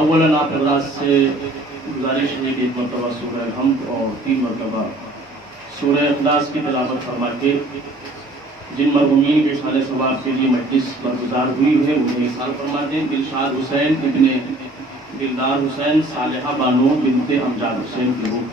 अव्वलन आप अल्लाह से गुजारिश है कि एक मरतबा सूरह हमद और 3 मरतबा सूरह इखलास की तिलावत फरमा के जिन मरहूमीन के साले सवाब के लिए मजलिस बरगुजार हुई है उन्हें इरशाद फरमा दें। दिलशाद हुसैन इब्ने दिलदार हुसैन सालेहा बानो बिनते अमजाद हुसैन की रूह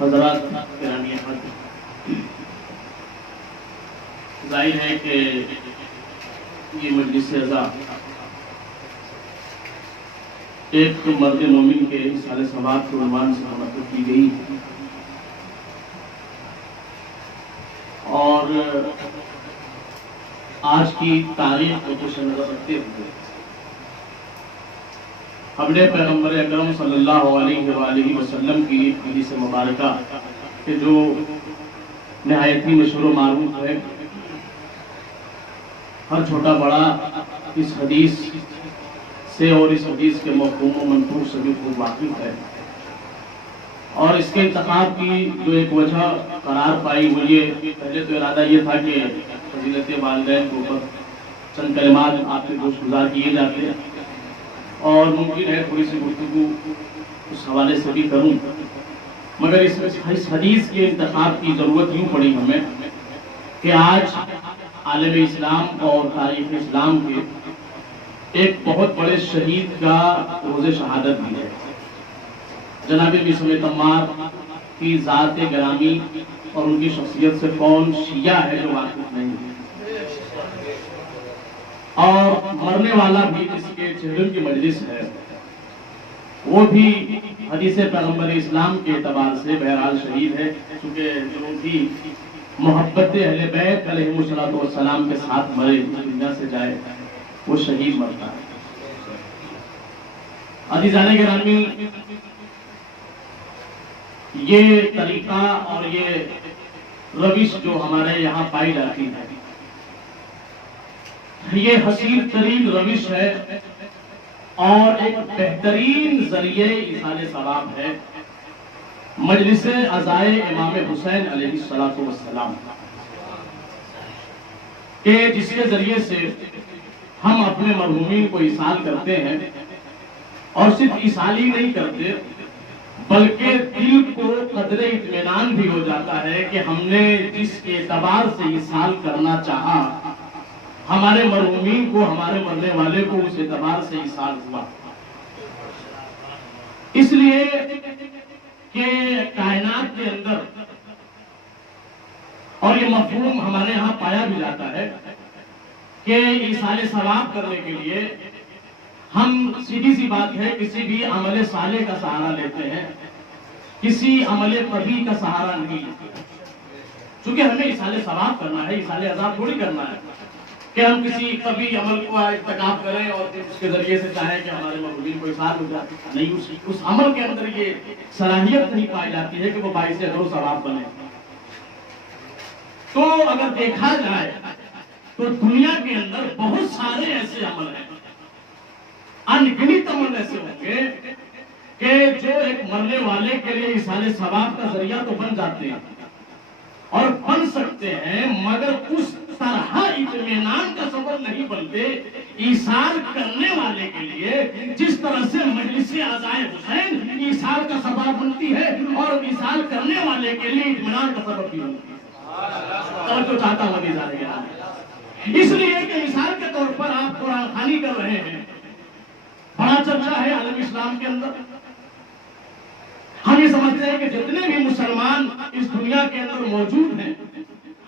हज़रात गिरामी अहमद, जाहिर है कि ये मजलिस अज़ा एक मर्द मोमिन के साले सवाब के उन्वान से मुनक़्क़िद की गई और आज की तारीख को पेशनज़र रखते हुए हमने पैगम्बर अकरम सल्लल्लाहु अलैहि वसल्लम की हदीस मुबारका के जो निहायत ही मशहूर मारूफ है, हर छोटा बड़ा इस हदीस से और इस हदीस के मफ़हूम व मंतूक से भी खूब वाकिफ है और इसके इंतखाब की जो एक वजह करार पाई वो ये, पहले तो इरादा ये था कि फजीलत वालिदैन के ऊपर चंद कलिमात आपके गोशगुजार किए जाते हैं और मुमकिन है थोड़ी सी गुफ्तगू उस हवाले से भी करूं, मगर इस हदीस के इंतखाब की ज़रूरत यूँ पड़ी हमें कि आज आलम इस्लाम और तारीख़ इस्लाम के एक बहुत बड़े शहीद का रोज़े शहादत भी है। जनाब मिसमेत अम्मार की ज़ात गिरामी और उनकी शख्सियत से कौन शिया है जो वाकिफ नहीं है, और मरने वाला भी जिसके चेहरे की मजलिस है वो भी हदीस पैगम्बर इस्लाम के एतबार से बहरहाल शहीद है, क्योंकि जो भी मोहब्बत अहले बैत अलैहिमुस्सलातु वस्सलाम के साथ मरे, दुनिया से जाए, वो शहीद मरता है। अज़ीज़ाने गिरामी, ये तरीका और ये रविश जो हमारे यहाँ पाई जाती है, ये हसीन तरीन रविश है और एक बेहतरीन जरिए इसाले सवाब है। मजलिस अज़ाए इमाम हुसैन अलैहिस्सलातु वस्सलाम, कि जिसके जरिए से हम अपने मरहूमीन को इसाल करते हैं, और सिर्फ इसाल ही नहीं करते बल्कि दिल को कदरे इत्मीनान भी हो जाता है कि हमने जिस एतबार से इसाल करना चाहा, हमारे मरहूमीन को, हमारे मरने वाले को उस एतबार से इसाल हुआ। इसलिए कि कायनात के अंदर, और ये मफहूम हमारे यहाँ पाया भी जाता है कि इसाले सवाब करने के लिए हम, सीधी सी बात है, किसी भी अमले साले का सहारा लेते हैं, किसी अमले कभी का सहारा नहीं लेते। क्योंकि हमें इसाले सवाब करना है, इसाले अजाब थोड़ी करना है कि हम किसी कभी अमल को इत्तकाब करें और फिर उसके जरिए से चाहें कि हमारे मकबूलीन को इसाल हो जाए। नहीं, उस अमल के अंदर ये सलाहियत नहीं पाई जाती है कि वो बाइस अजर सवाब बने। तो अगर देखा जाए तो दुनिया के अंदर बहुत सारे ऐसे अमल हैं, अनगिनत अमल ऐसे होंगे कि जो एक मरने वाले के लिए इसाले सवाब का जरिया तो बन जाते हैं और बन सकते हैं, मगर उस तरह इत्मीनान का सबब नहीं बनते। ईसाल करने वाले के लिए जिस तरह से मजलिस आज़ाए हुसैन ईसाल का सबब बनती है, और ईसाल करने वाले के लिए इत्मीनान का सबब भी बनती है। और जो चाहता हूं इसलिए कि मिसाल के तौर पर आप कुरान खानी कर रहे हैं, बड़ा चर्चा है आलम इस्लाम के अंदर। हम ये समझते हैं कि जितने भी मुसलमान इस दुनिया के अंदर मौजूद हैं,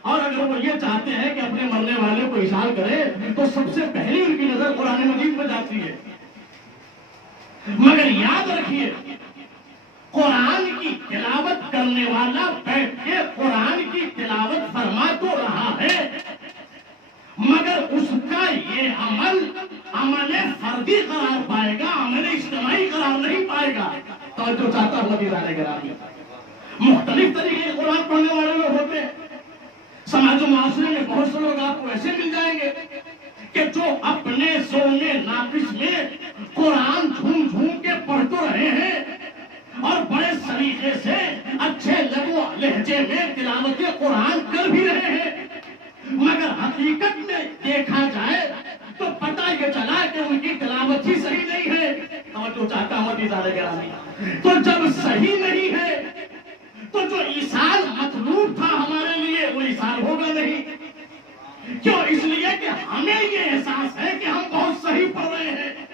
और अगर वो ये चाहते हैं कि अपने मरने वाले को इशार करें, तो सबसे पहली उनकी नजर कुरान मजीद पर जाती है। मगर याद रखिए, कुरान की तिलावत करने वाला बैठ के कुरान की तिलावत फरमा तो रहा है, मगर उसका ये अमल फर्दी करार पाएगा, अमल इज्तिमाई करार नहीं पाएगा। तो जो चाहता हूं मुख्तलिफ तरीके के कुरान पढ़ने वाले लोग होते हैं समाज माशरे में। बहुत से लोग आपको ऐसे मिल जाएंगे कि जो अपने सोने नाकिस में कुरान झूम झूम के पढ़ तो रहे हैं और बड़े सलीके से अच्छे लहजे लहजे में तिलावत कुरान कर भी रहे हैं, मगर हकीकत में देखा जाए तो पता ये चला कि उनकी तिलावत ही सही नहीं है। और जो चाहता हूं तो जब सही नहीं है तो जो ईसाल मतलूब था हमारे लिए वो ईसाल होगा नहीं। क्यों? इसलिए कि हमें ये एहसास है कि हम बहुत सही पढ़ रहे हैं,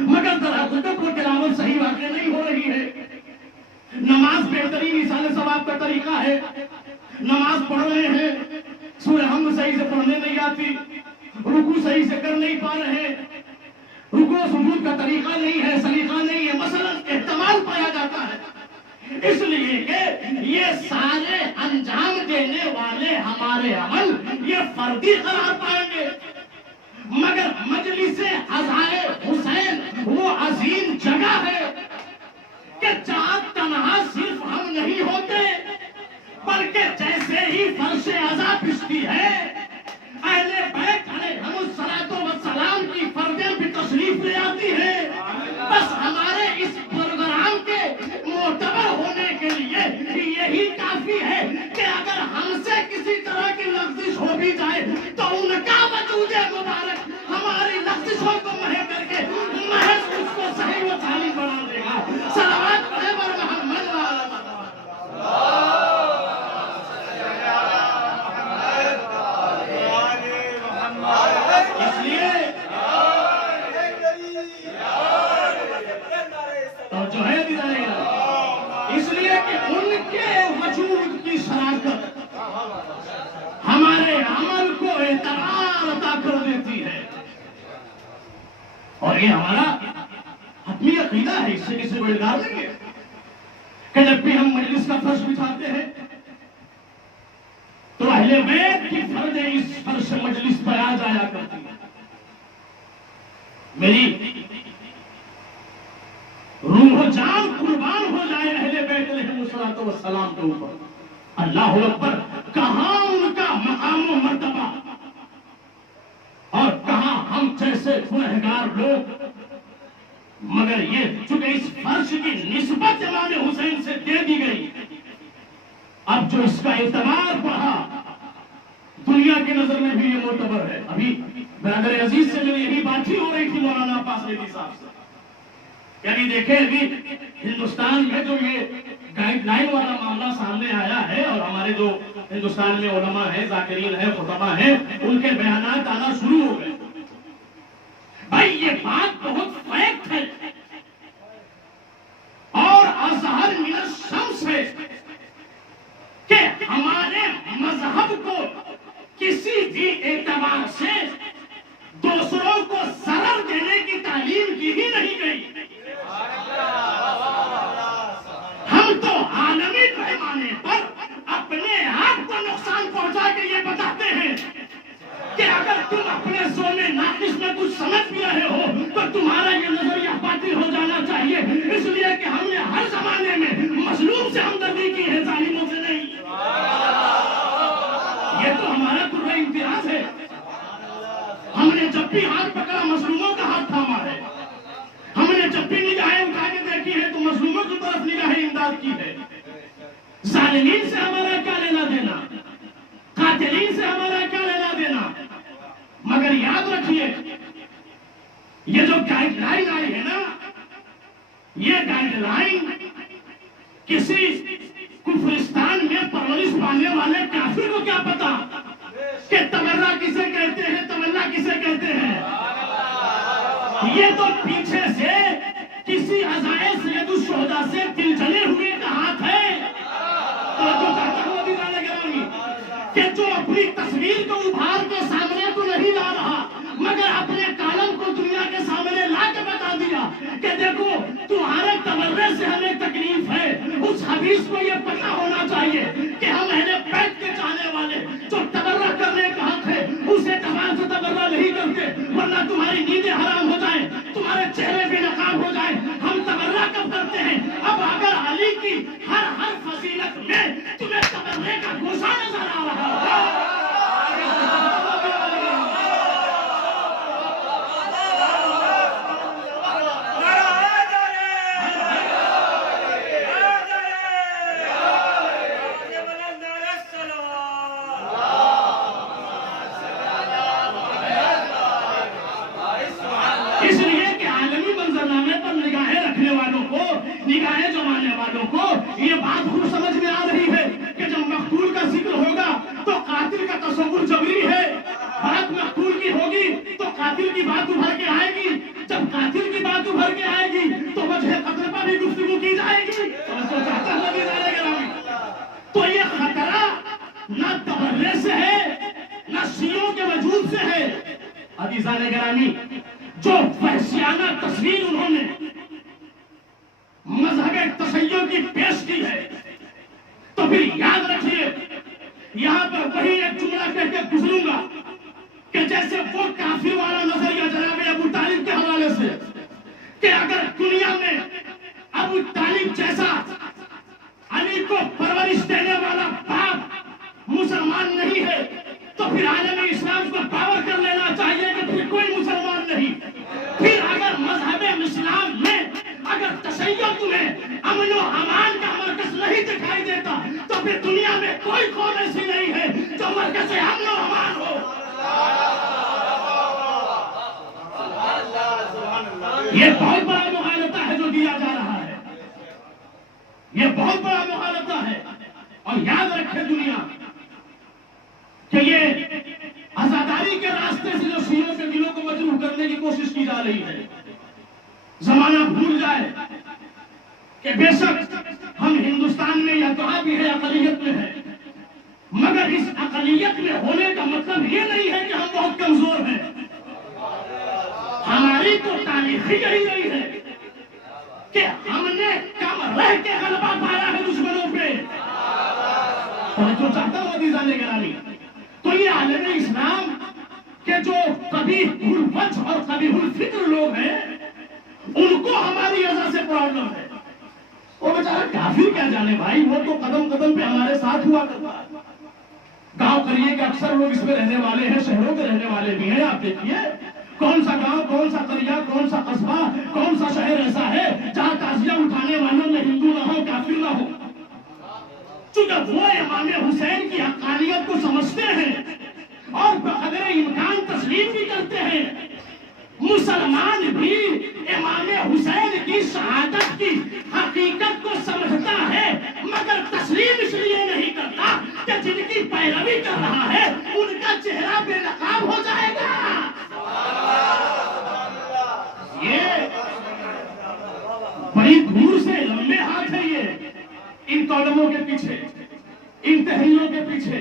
मगर दरअसल वो तिलावत सही वाकई नहीं हो रही है। नमाज बेहतरीन ईसाल सवाब का तरीका है, नमाज पढ़ रहे हैं, सूरह हमद सही से पढ़ने नहीं आती, रुकू सही से कर नहीं पा रहे, रुकू सुजूद का तरीका नहीं है, सलीका नहीं है, मसलन इस्तेमाल पाया जाता है। इसलिए कि ये सारे अंजाम देने वाले हमारे अमल ये फर्दी करार पाएंगे, मगर मजलिस आज़ाए हुसैन वो अजीम जगह है कि जहां तन्हा सिर्फ हम नहीं होते, बल्कि जैसे ही फर्श अज़ा पिसती है, अहले बैत अलैहिस्सलातो वस्सलाम की फर्दें भी तशरीफ ले आती है। बस हमारे इस प्रोग्राम के मोतबर होने के लिए यही काफी है कि अगर हमसे किसी तरह की लफ्जिश हो भी जाए तो उनका वजूद मुबारक हमारी लफ्जिशों को मह करके महज उसको सही व सालिम बना देगा। सलावत पढ़े बर मोहम्मद हमारे अमल को एतबार अता कर देती है, और ये हमारा हतमी अकीदा है। इससे किसी को इनकार नहीं है कि जब भी हम मजलिस का फर्श बिछाते हैं तो अहले बैत की फर्ज इस फर्श मजलिस पर आ जाया करती है। मेरी रूह जान कुर्बान हो जाए अहले बैत अलैहिस्सलातो वस्सलाम के ऊपर। अल्लाह अकबर, कहां उनका मकाम व मर्तबा और कहां हम जैसे गुनहगार लोग। मगर ये चूंकि इस फर्श की निस्बत इमाम हुसैन से दे दी गई, अब जो इसका एतबार बढ़ा, दुनिया की नजर में भी ये मोतबर है। अभी बरादर अजीज से मेरी यही बात ही हो रही थी मौलाना अब्बास रेदी साहब से, यानी देखें अभी हिंदुस्तान में जो ये गाइडलाइन वाला मामला सामने आया है और हमारे जो हिंदुस्तान में उलमा है, जाकिरीन है, खुतबा है, उनके बयानात आना शुरू हो गए। भाई ये बात बहुत फैक्ट है और अज़हर मिन अश-शम्स है कि हमारे मजहब को किसी भी एतबार से दूसरों को जरर देने की तालीम की ही नहीं गई। हम तो आलमी पैमाने पर अपने आप को नुकसान पहुंचा के ये बताते हैं कि अगर तुम अपने सोने नाकिस में कुछ समझ भी रहे हो तो तुम्हारा ये नजरिया बातिल हो जाना चाहिए, इसलिए कि हमने हर जमाने में मजलूम से हमदर्दी की है, जालिमों से नहीं। ये तो हमारा पूरा इम्तियाज है। हमने जब भी हाथ पकड़ा मजलूमों का हाथ थामा है, हमने जब भी निगाहें उठा के देखी है तो मजलूमों की तरफ निगाहें इमदाद की है। जालिमीन से हमारा क्या लेना देना, कातिलीन से हमारा क्या लेना देना। मगर याद रखिए ये जो गाइडलाइन आई है ना, ये गाइडलाइन किसी कुफरिस्तान में परवरिश पाने वाले काफिर को क्या पता कि तमन्ना किसे कहते हैं, तमन्ना किसे कहते हैं। ये तो पीछे से किसी अज़ाए सैयदुल शुहदा से दिल जले हुए का हाथ है। तो चाहता हूं अभी जाने कि जो अपनी तस्वीर को उभार के सामने तो नहीं ला रहा, मगर अपने कालम को दुनिया के सामने ला के बता दिया कि देखो तुम्हारे तबर्रे से हमें तकलीफ है। उस हदीस को ये पता होना चाहिए कि हम अहले बैत के चाहने वाले जो तबर्रा करने का हक है उसे तमाम से तबर्रा नहीं करते, वरना तुम्हारी नींदें हराम हो जाए, तुम्हारे चेहरे बेनकाब हो जाए। हम तबर्रा कब करते हैं? अब अगर अली की हर फजीलत में तुम्हें तबर्रे का गोशा नजर आ रहा है, इसलिए कि आलमी मंजरनामे पर निगाहें रखने वालों को, निगाहें जमाने वालों को ये बात खूब समझ में आ रही है कि जब मकतूल का जिक्र होगा तो कातिल का तस्वुर जबरी है, बात मकतूल की होगी तो कातिल की बात उभर के आएगी, जब कातिल की बात उभर के आएगी तो वजह कत्ल पर भी गुफ्तगू की जाएगी। तो ये खतरा न तबर्रे से है न शियों के वजूद से है। अज़ीज़ान गिरामी, जो वहशियाना तस्वीर उन्होंने मजहब तशय्युअ की पेश की है, तो फिर याद रखिए यहां पर वही एक जुमला कह के गुजरूंगा कि जैसे वो काफिर वाला नजरिया जनाब अबू तालिब के हवाले से कि अगर दुनिया में अबू तालिब जैसा अली को परवरिश देने वाला बाप मुसलमान नहीं है तो फिर आलम इस्लाम को पावर कर लेना चाहिए कि फिर कोई मुसलमान नहीं। फिर अगर मजहब इस्लाम में अगर तशय्युअ तुम्हें अमन व अमान का मरकज नहीं दिखाई देता तो फिर दुनिया में कोई कौम ऐसी नहीं है जो मरकज अमन व अमान हो। ये बहुत बड़ा मुगालता है जो दिया जा रहा है, ये बहुत बड़ा मुगालता है। और याद रखे दुनिया कि ये आजादारी के रास्ते से जो शियों के दिलों को मजबूर करने की कोशिश की जा रही है, जमाना भूल जाए कि बेशक हम हिंदुस्तान में या तो भी है, अकलियत में है, मगर इस अकलियत में होने का मतलब ये नहीं है कि हम बहुत कमजोर हैं। हमारी तो तारीख यही रही है कि हमने कम रह के गलबा पाया है दुश्मनों पे। और जो चाहता हूं अज़ीज़ान गिरामी, तो ये आलम इस्लाम के जो कभी हुल-वज्ह और कभी हुल-फिक्र लोग हैं उनको हमारी वजह से प्रॉब्लम है। वो बेचारा काफिर क्या जाने भाई, वो तो कदम कदम पे हमारे साथ हुआ करता। गांव करिए कि अक्सर लोग इसमें रहने वाले हैं, शहरों के रहने वाले भी हैं। आप देखिए कौन सा गांव, कौन सा करिया, कौन सा कस्बा, कौन सा शहर ऐसा है जहां ताजिया उठाने वालों में हिंदू ना हो, काफिर ना हो। चूंकि वो इमाम हुसैन की हक़ानियत को समझते हैं मुसलमान भी इमाम हुसैन की शहादत की हकीकत को समझता है, मगर तस्लीम इसलिए नहीं करता कि जिनकी पैरवी कर रहा है उनका चेहरा बेनकाब हो जाएगा। ये बड़ी दूर से लंबे हाथ है ये इन कदमों के पीछे, इन तहरीरों के पीछे।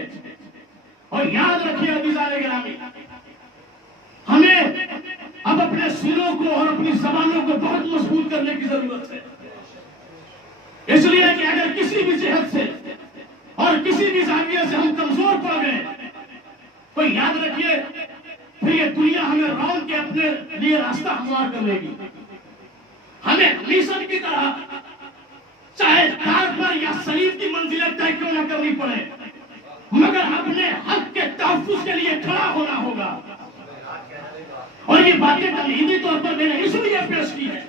और याद रखिए अज़ीज़ान गिरामी, हमें अब अपने सीनों को और अपनी जबानों को बहुत मजबूत करने की जरूरत है। इसलिए कि अगर किसी भी जिहत से और किसी भी जाविये से हम कमजोर पड़ गए तो याद रखिए फिर ये दुनिया हमें रौंद के अपने लिए रास्ता हमवार कर लेगी। हमें मिशन की तरह चाहे कार पर या सलीब की मंजिलें तय क्यों न करनी पड़े, मगर अपने हक के तहफ्फुज़ के लिए खड़ा होना होगा। और ये बातें तमहीदी तौर पर मैंने इसलिए पेश की है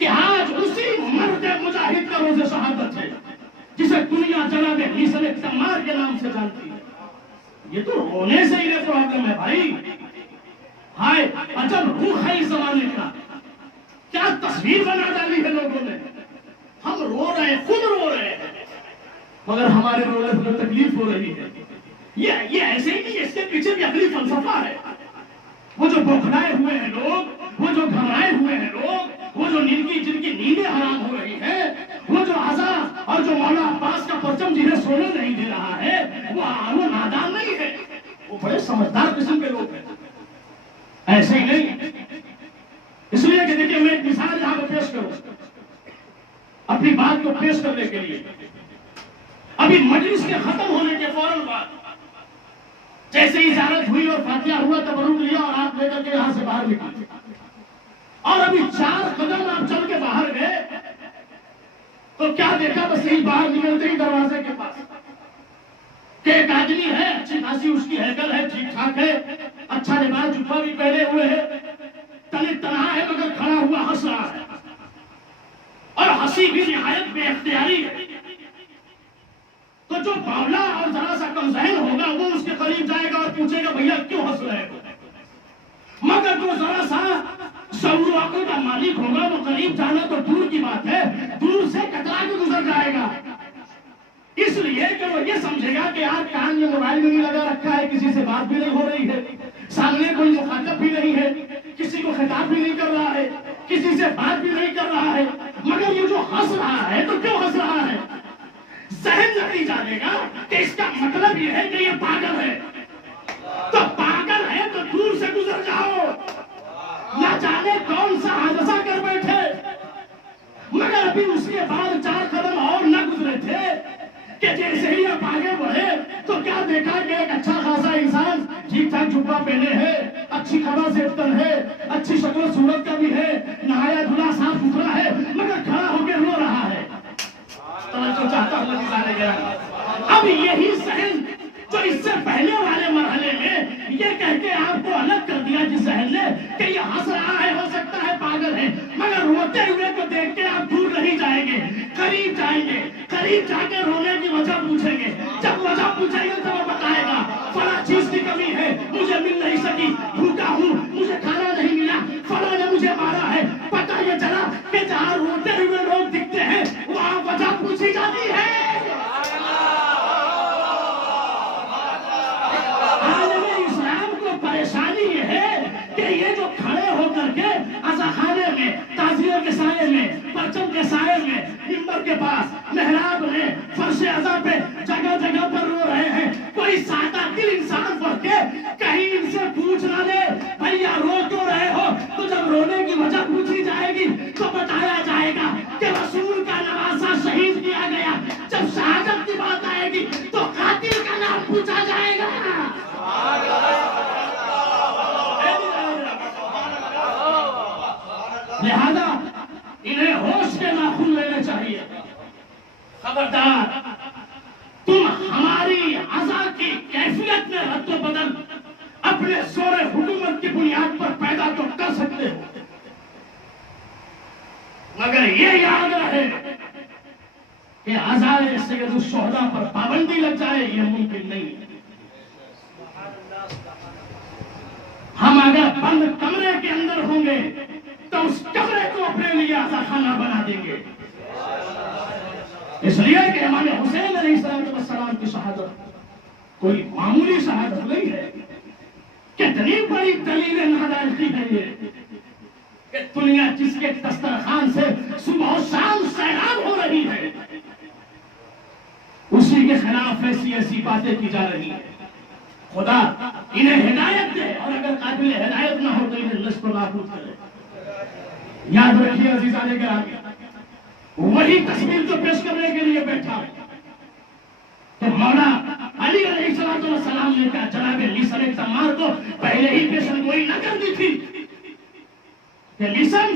कि आज उसी मर्द मुजाहिद का रोज़े शहादत है जिसे दुनिया जनाब मिसल तम्मार के नाम से जानती है। ये तो रोने से ही प्रॉब्लम है भाई। हाय अजब रूह है इस जमाने का, क्या तस्वीर बना डाली है लोगों ने। हम रो रहे हैं, खुद रो रहे हैं, मगर हमारे रोने से तकलीफ हो रही है। ये ऐसे ही नहीं, इसके पीछे भी अगली फलसफा है। वो जो बौखलाए हुए हैं लोग, वो जो घबराए हुए हैं लोग, वो जो जिनकी नींदें हराम हो रही है, वो जो आज़ा और जो मौला अब्बास का परचम जिन्हें सोने नहीं दे रहा है, वो नादान नहीं है, वो बड़े समझदार किस्म के लोग हैं। ऐसे ही नहीं। इसलिए कि देखिए मैं एक मिसाल यहां पर पेश करूं अपनी बात को पेश करने के लिए। अभी मजलिस के खत्म होने के फौरन बाद जैसे ही इजाजत हुई और फातिहा हुआ, तबरुक लिया और आप लेकर के यहां से बाहर निकले, और अभी 4 कदम आप चल के बाहर गए तो क्या देखा, बस यही बाहर निकलते ही दरवाजे के पास कि एक आदमी है, अच्छी खासी उसकी हैकल है, ठीक ठाक है, अच्छा लिबास जुब्बा भी पहने हुए है, तने तना है, मगर खड़ा हुआ हंस रहा है और हंसी भी निहायत बेख्तियारी है। तो जो बावला और जरा सा कमजहन होगा वो उसके करीब जाएगा और पूछेगा भैया क्यों हंस रहे हो, मगर जो जरा सा शऊर अक़ल का मालिक होगा वो करीब जाना तो दूर की बात है, दूर से कतरा के गुजर जाएगा। इसलिए कि वो ये समझेगा कि यार कान में मोबाइल भी नहीं लगा रखा है, किसी से बात भी नहीं हो रही है, सामने कोई मुखातब भी नहीं है, किसी को खिताब भी नहीं कर रहा है, किसी से बात भी नहीं कर रहा है, मगर ये जो हंस रहा है तो क्यों हंस रहा है। सहन नहीं जानेगा कि इसका मतलब ये है कि ये पागल है। तो पागल है तो दूर से गुजर जाओ, न जाने कौन सा हादसा कर बैठे। मगर अभी उसके बाद 4 कदम और न गुजरे थे कि जैसे ही आप आगे बढ़े तो क्या देखा कि एक अच्छा खासा इंसान ठीक ठाक जुब्बा पहने है, अच्छी खबा से तन है, अच्छी शक्ल सूरत का भी है, नहाया धुला साफ सुथरा है, मगर खड़ा होकर रो रहा है। तो चाहता हूं अब यही सहन जो इससे पहले वाले मरहले में ये कह के आपको अलग कर दिया जिस सहन ने कि ये हंस रहा है, हो सकता है पागल है, मगर रोते हुए को देख के आप दूर नहीं जाएंगे, करीब जाएंगे, करीब जाके रोने की वजह पूछेंगे। जब वजह पूछेंगे तो वो बताएगा फला चीज की कमी है, मुझे मिल नहीं सकी, भूखा हूँ, मुझे खाना नहीं मिला, फला ने मुझे मारा है। पता ये चला कि जहाँ रोते हुए लोग दिखते हैं वहाँ वजह पूछी जाती है। परेशानी ये है कि ये जो खड़े होकर के अज़ाखाने में, ताज़िये के साये में, परचम के साये में, मिंबर के पास, मेहराब में, फर्श अज़ा पे जगह जगह पर रो रहे हैं, कोई सादा दिल इंसान पढ़ के कहीं इनसे पूछ ना ले भैया रो क्यों रहे हो। तो जब रोने की वजह पूछी जाएगी तो बताया जाएगा कि रसूल का नवासा शहीद किया गया। जब शहादत की बात आएगी तो कातिल का नाम पूछा जाएगा। लिहाजा इन्हें होश के नाखून लेने चाहिए। खबरदार, तुम हमारी अज़ा की कैफियत में रद्द बदल अपने जोर हुकूमत की बुनियाद पर पैदा तो कर सकते हो, मगर ये याद रहे कि अज़ाए सैयदुश शुहदा पर पाबंदी लग जाए ये मुमकिन नहीं है। हम अगर बंद कमरे के अंदर होंगे उस कमरे को अपने लिए आजा खाना बना देंगे। इसलिए कि इमाम हुसैन अलैहिस्सलाम की शहादत कोई मामूली शहादत नहीं है। कितनी बड़ी दलील नादायकी है ये कि दुनिया जिसके दस्तरखान से सुबह शाम सैराब हो रही है, उसी के खिलाफ ऐसी ऐसी बातें की जा रही है। खुदा इन्हें हिदायत दे, और अगर काबिल हिदायत ना हो तो इन्हें नष्ट नाबूद करे। याद रखिए अजीजाने के आगे वही तस्वीर जो पेश करने के लिए बैठा तो मौला अली अलैहिस्सलाम ने कहा जनाब लिसन तमार को पहले ही पेशन गोई न कर दी थी कि लिसन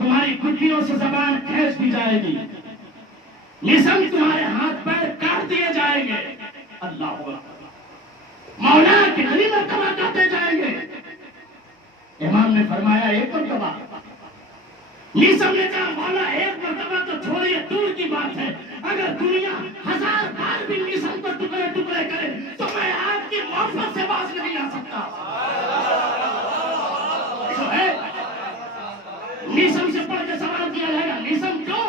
तुम्हारी गुठलियों से जबान खींच दी जाएगी, लिसन तुम्हारे हाथ पैर काट दिए जाएंगे। अल्लाह मौला कितनी मरतबा काटे जाएंगे? इमाम ने फरमाया एक मरतबा। लिसन ने कहा मौला एक मरतबा तो छोड़िए, दूर की बात है, अगर दुनिया 1000 बार भी लिसन को टुकड़े टुकड़े करे तो मैं आपकी मोहब्बत से बाज नहीं आ सकता। तो है लिसन से पढ़ के सवाल किया जाएगा, लिसन क्यों?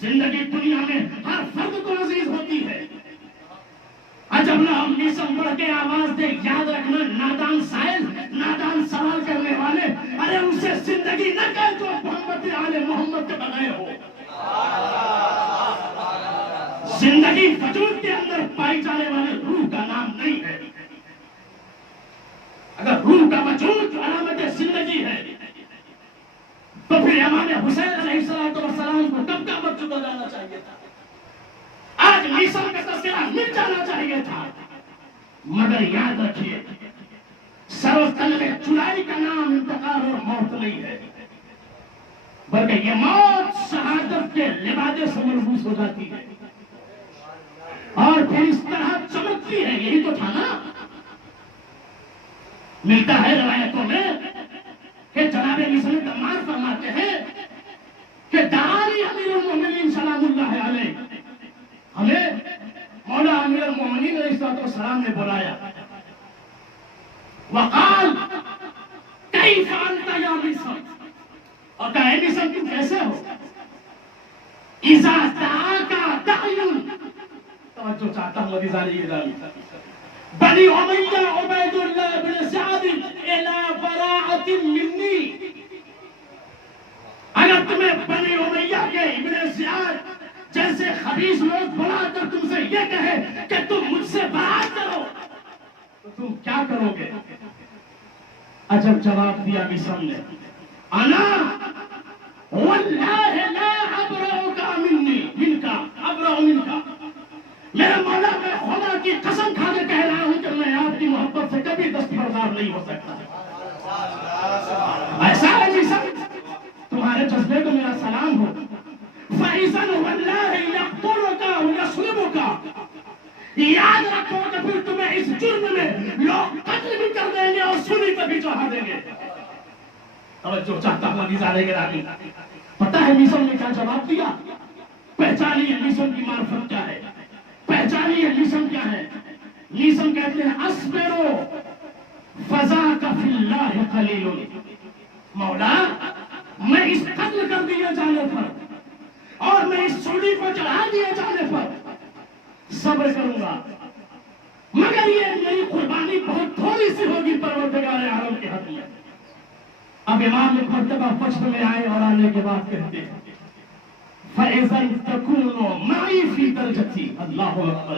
जिंदगी दुनिया में हर फर्द को अजीज होती है। अजब ना हम लिसन पढ़ के आवाज दे, याद रखना नादान साइल, नादान सवाल करने वाले, अरे उसे जिंदगी न कह जो मोहम्मद आले मोहम्मद के बगैर हो। जिंदगी वजूद के अंदर पाई जाने वाले रूह का नाम नहीं है। अगर रूह का वजूद अलामत जिंदगी है तो फिर इमाम हुसैन अलैहिस्सलाम को कब का वक्त जुदा जाना चाहिए था? आज लिसन का तस्करा मिट जाना चाहिए था। मगर याद रखिए सर्वतल में चुराई का नाम इंतकाल और मौत नहीं है, बल्कि ये मौत शहादत के लिबादे से मलबूस हो जाती है और फिर इस तरह चमकती है। यही तो था ना, मिलता है रवायतों में कि जनाब लिसन तमार फरमाते हैं कि दानी अमीरुल मोमिनीन सलामुल्लाह अलैह, हमें मौला अमीरुल मोमिनीन अलैहिस्सलाम ने बुलाया। वकाल कैफ अंत या लिसन, और कहा लिसन तुम कैसे हो? इज़ा दाका दायुन, तवज्जो चाहता हूं अज़ीज़ानी गिरामी, बनी उमैया उबैदुल्लाह इब्न सअद इला बराअतिन मिन्नी, अगर तुम्हें बनी उमैया के इब्न सअद जैसे खबीस लोग बुलाकर तुमसे ये कहे कि तुम मुझसे बरात करो तो तुम क्या करोगे? अजब जवाब दिया लिसन ने, अना वल्लाहि ला अब्रउका मिन्नी मिनका अब्रउ मिनका, मेरा मौला मैं खुदा की कसम खा के कह रहा हूं कि मैं आपकी मोहब्बत से कभी दस्तबरदार नहीं हो सकता। ऐसा है लिसन, तुम्हारे जज्बे को मेरा सलाम हो। फैज़न वल्लाहि यक़तुलुका व यसलुबुका, याद रखो कि फिर तुम्हें इस जुर्म में लोग कत्ल भी कर देंगे और सूली पर भी चढ़ा देंगे। तवज्जो चाहता हूं अज़ीज़ाने गिरामी, पता है लिसन ने क्या जवाब दिया? पहचानिए लिसन की मार्फत क्या है, पहचानिए लिसन क्या है। लिसन कहते हैं अस्बिरो फज़ाका फिल्लाहि क़लीलुन, मौला मैं इस कत्ल कर दिए जाने पर और मैं इस सूली पर चढ़ा दिए जाने पर सब्र करूंगा, मगर ये मेरी कुर्बानी बहुत थोड़ी सी होगी परवरदिगार आलम के हक में। अब इमाम एक मर्तबा फज्र में आए और आने के बाद कहते हैं फैज़न तकूनो माई फी दरजती, अल्लाहु अकबर।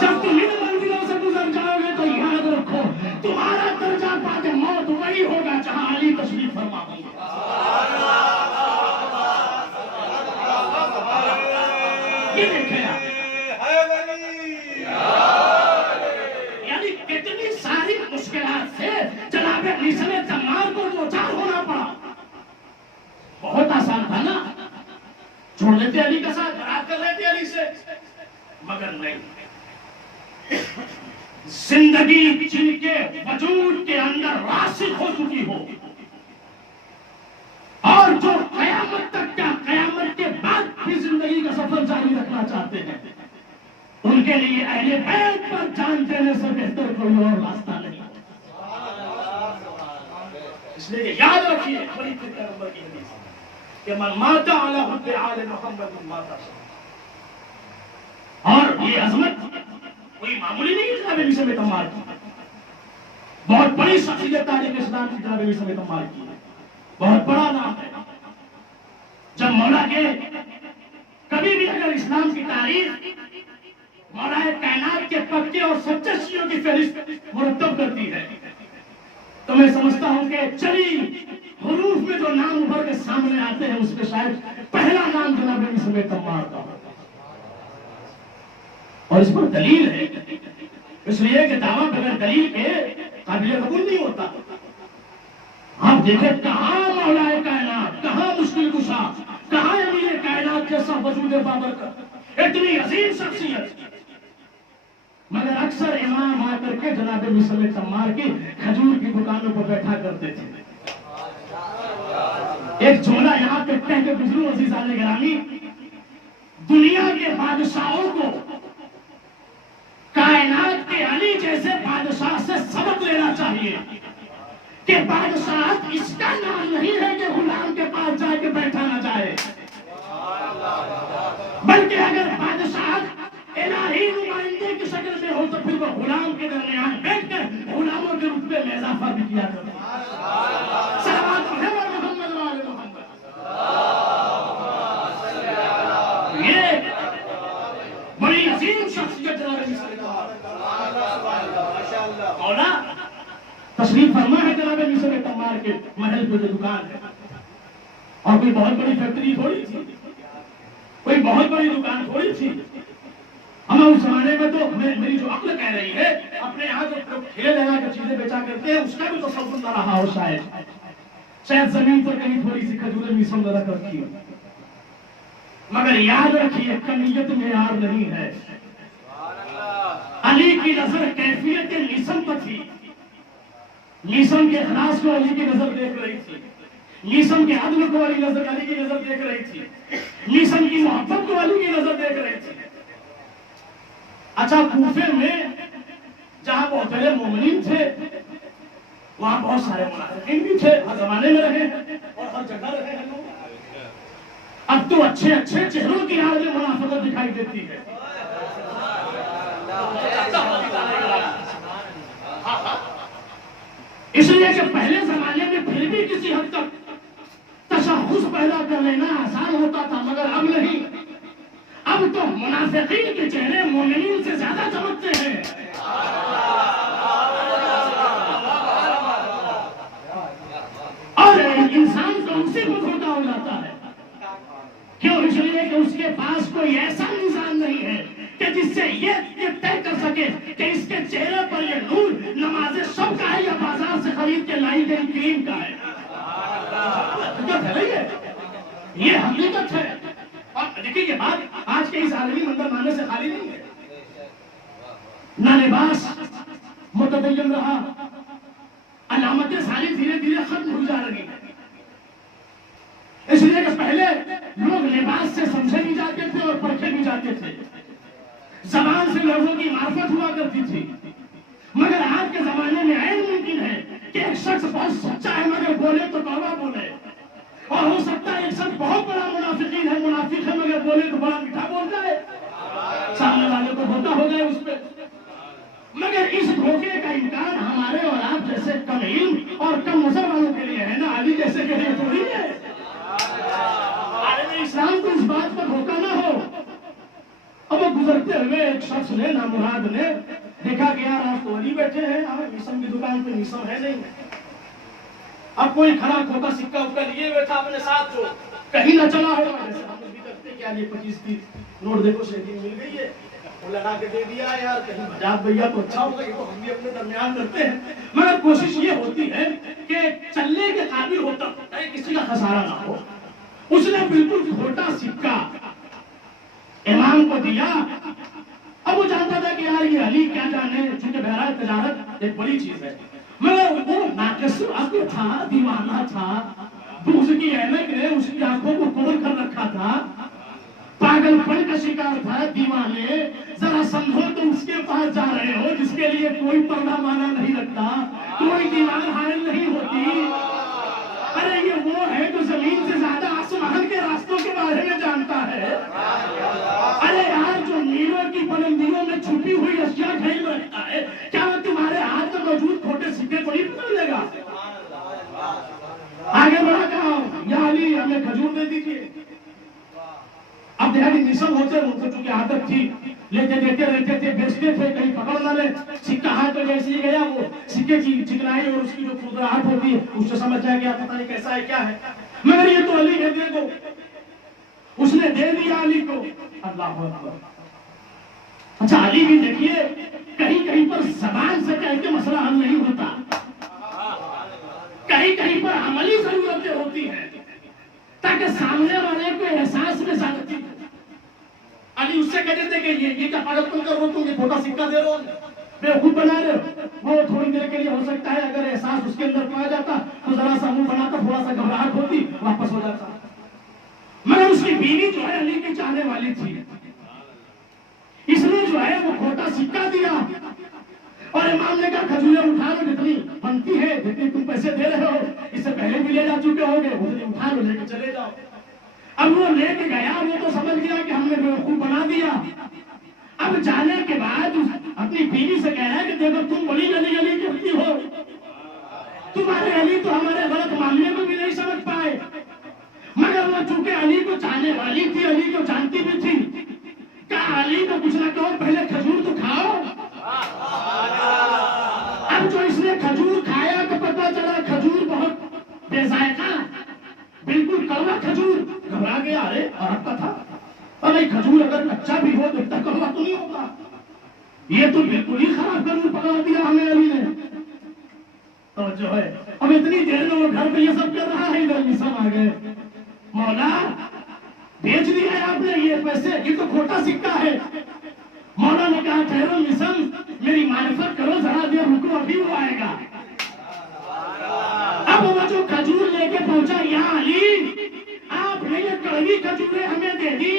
जब तुम इन मंजिलों से गुजर जाओगे तो याद रखो तुम्हारा दर्जा पाके मौत वही होगा जहां अली तशरीफ फरमा होंगे। ये देखें यानी कितनी सारी मुश्किलात से जनाब लिसन तमार को दो चार होना पड़ा। बहुत आसान था ना, छोड़ लेते अली का साथ, बरात कर लेते अली से, मगर नहीं। जिंदगी जिनके वजूद के अंदर रासिख हो चुकी हो और जो कयामत तक का, कयामत के बाद भी जिंदगी का सफर जारी रखना चाहते हैं, उनके लिए अहले बैत पर जान देने से बेहतर कोई और रास्ता नहीं। इसलिए कि याद रखिए बड़ी पैगंबर की हदीस कि मन माता अला हुब्बे आले मोहम्मद माता। और ये अजमत कोई मामूली नहीं है जनाब मिसर में तमार की, बहुत बड़ी शख्सियत तारीख इस्लाम की जनाब मिसर में तमार की, बहुत बड़ा नाम है। जब मौला के कभी भी अगर इस्लाम की तारीख मौला कायनात के पक्के और सच्चे शियों की फहरिस्त मुरतब करती है तो मैं समझता हूं कि चली हरूफ में जो नाम उभर के सामने आते हैं उसमें शायद पहला नाम जनाब मिसर में तमार का होता है। और इस पर दलील है, इसलिए कि दावा बगैर दलील के काबिल कबूल नहीं होता। आप देखें कहां मौलाए कायनात, कहां मुश्किल कुशा, कहां अमीर कायनात जैसा वजूद बाबरकत, इतनी अजीम शख्सियत, मगर अक्सर इमाम आकर के जनाब मिसर में तम्मार की खजूर की दुकानों पर बैठा करते थे। एक जोला यहाँ पे कह के गुजरू अजीज आले गिरामी, दुनिया के बादशाहों को कायनात के अली जैसे बादशाह से सबक लेना चाहिए कि बादशाह इसका नाम नहीं है कि गुलाम के पास जाके बैठा ना जाए, बल्कि अगर बादशाह इलाही नुमाइंदे की शक्ल में हो तो फिर वो गुलाम के दरमियान बैठकर गुलामों के रुतबे में इजाफा भी किया करते। सलावत मोहम्मद वाले मोहम्मद। ये बड़ी अजीम शख्सियत मौला तशरीफ फरमा है जनाब मिसर तम्मार के महल पे जो दुकान है, और कोई बहुत बड़ी फैक्ट्री थोड़ी थी, कोई बहुत बड़ी दुकान थोड़ी थी। हम उस जमाने में तो मेरी जो अक्ल कह रही है अपने यहाँ जो ठेले लगा कर चीजें बेचा करते हैं उसका भी तो सब ना रहा हो, शायद जमीन पर कहीं थोड़ी सी खजूरें भी सम रख रखी हो, मगर याद रखिए कमियत मेयार नहीं है। अली की नजर कैफियत निसम पर थी, निसम के खलास को अली की नजर देख रही थी, निसम के अदल को अली की नजर देख रही थी, निसम की मोहब्बत को अली की नजर देख रही थी। अच्छा, कूफे में जहां मोहतरम मोमिनीन थे वहां बहुत सारे मुनाफिकीन भी थे, हर जमाने में रहे हैं और हर जगह रहे हैं लोग। अब तो अच्छे अच्छे चेहरों की आड़ में मुनाफिकत दिखाई देती है। इसलिए कि पहले जमाने में फिर भी किसी हद तक तशख़्ख़ुस पैदा कर लेना आसान होता था, मगर अब नहीं। अब तो मुनाफिकीन के चेहरे मोमिनीन से ज्यादा चमकते हैं। और इंसान तो उसी को धोखा हो जाता है। क्यों? इसलिए कि उसके पास कोई ऐसा निशान नहीं है कि जिससे ये तय कर सके कि इसके चेहरे पर ये नूर नमाज़े शब का है या बाजार से खरीद के लाई गई क्रीम का है। ये हकीकत है। और देखिए ये बात आज के इस आलमी मंजरनामे से खाली नहीं है। ना लिबास मुतदय्यन रहा, अलामतें सारी धीरे धीरे खत्म हो जा रही है। इसलिए कि पहले लोग लिबास से समझे भी जाते थे और परखे भी जाते थे, जबान से लोगों की मार्फत हुआ करती थी, मगर आज के जमाने में ऐन मुमकिन है कि एक शख्स बहुत सच्चा है मगर बोले तो कौवा बोले, और हो सकता है एक शख्स बहुत बड़ा मुनाफिकीन है, मुनाफिक है मगर बोले तो बड़ा मीठा बोल जाए, सामने वाले को धोखा हो जाए उसपे। मगर इस धोखे का इम्कान हमारे और आप जैसे कम इल्म और कम नजर वालों के लिए है ना, अली जैसे के लिए थोड़ी है। इस्लाम को इस बात पर धोखा ना हो। अब गुजरते हुए एक शख्स ने नामुराद ने देखा कि यार आज तो अली बैठे हैं, मिसम की दुकान पे मिसम है नहीं। अब कोई खड़ा खोखा सिक्का उक्का लिए बैठा अपने साथ, जो कहीं ना चला हो, जैसे हम भी करते क्या ये 25-30 नोट देखो शेकिंग मिल गई है, वो लगा के दे दिया यार, कहीं बजाज भैया तो अच्छा होगा, ये तो हम भी अपने दरमियान करते हैं। मगर कोशिश ये होती है कि चलने के काबिल होता है, किसी का खसारा ना हो। उसने बिल्कुल छोटा सिक्का इमाम को दिया। अब वो जानता था कि यार ये अली क्या जाने, चूंकि बहरहाल तजारत एक बड़ी चीज है, मगर वो नाकिस अक्ल था, दीवाना था, दूध की ऐनक ने उसकी आंखों को खोल कर रखा था, पागलपन का शिकार था, दीवाने। जरा समझो तुम उसके पास जा रहे हो जिसके लिए कोई पर्दा माना नहीं रखता, कोई दीवार हायल नहीं होती, अरे ये वो है जो जमीन से ज्यादा आसमान के रास्तों के बारे में जानता है। अरे यार, जो नीलों की बुलंदियों में छुपी हुई अशिया ढेर रखता है, क्या वो तुम्हारे हाथ में मौजूद खोटे सिक्के को नहीं पकड़ लेगा? आगे बढ़ा कहा, या अली हमें खजूर दे दीजिए। अब ध्यान मिशन होते उनको चूंकि आदत थी, लेते देते रहते थे, बेचते थे, कहीं पकड़ ना ले, सिक्का हाथ में जैसे ही गया वो सिक्के की चिकनाई और उसकी जो खुरदराहट होती है उससे समझ जाए गया पता नहीं कैसा है क्या है, मगर ये तो अली है, देखो उसने दे दिया अली को। अल्लाह अकबर। अच्छा, अली भी देखिए कहीं कहीं पर जबान से कह के मसला हल नहीं होता, कहीं कहीं पर अमली जरूरतें होती हैं ताकि सामने वाले को एहसास में ज्यादती हो। अली उससे कहते थे कि ये क्या पागलपन कर रहे हो तुम, ये खोटा सिक्का दे रहे हो, बेवकूफ बना रहे हो। वो थोड़ी देर के लिए हो सकता है अगर एहसास उसके अंदर पाया जाता तो जरा सा मुंह बनाता, थोड़ा सा घबराहट होती, वापस हो जाता। मगर उसकी बीवी जो है अली की चाहने वाली थी, इसने जो है वो खोटा सिक्का दिया और इमाम ने कहा खजूरें उठा लो, जितनी बनती है, जितनी तुम पैसे दे रहे हो, इससे पहले भी ले जा चुके होगे, उतनी उठा लो, लेके चले जाओ। अब वो लेके गया, वो तो समझ गया कि हमने बेवकूफ बना दिया। अब जाने के बाद अपनी बीवी से कह रहा है कि देखो तुम बड़ी गली गली करती हो, तुम्हारे अली तो हमारे गलत मामले को भी नहीं समझ पाए, मगर वो चूंकि अली को चाहने वाली थी, अली को जानती भी थी, क्या अली को कुछ ना कहो, पहले खजूर तो खाओ। अब जो इसने खजूर खाया तो पता चला खजूर बहुत बेजायका, बिल्कुल कड़वा खजूर। घबरा गया, अरे अरब का था, अरे खजूर अगर कच्चा भी हो तो इतना कड़वा तो नहीं होगा, ये तो बिल्कुल ही खराब खजूर पकड़ा दिया हमें अली ने। तो जो है अब इतनी देर में वो घर पे ये सब कर रहा है, इधर ये सब आ गए, मौला बेच दिया है आपने ये पैसे, ये तो खोटा सिक्का है। मौला ने कहा ठहरो मिशन, मेरी मारिफत करो, जरा देर रुको, अभी वो आएगा। अब वो जो खजूर लेके पहुंचा, यहाँ अली आपने ये कड़वी खजूरें हमें दे दी।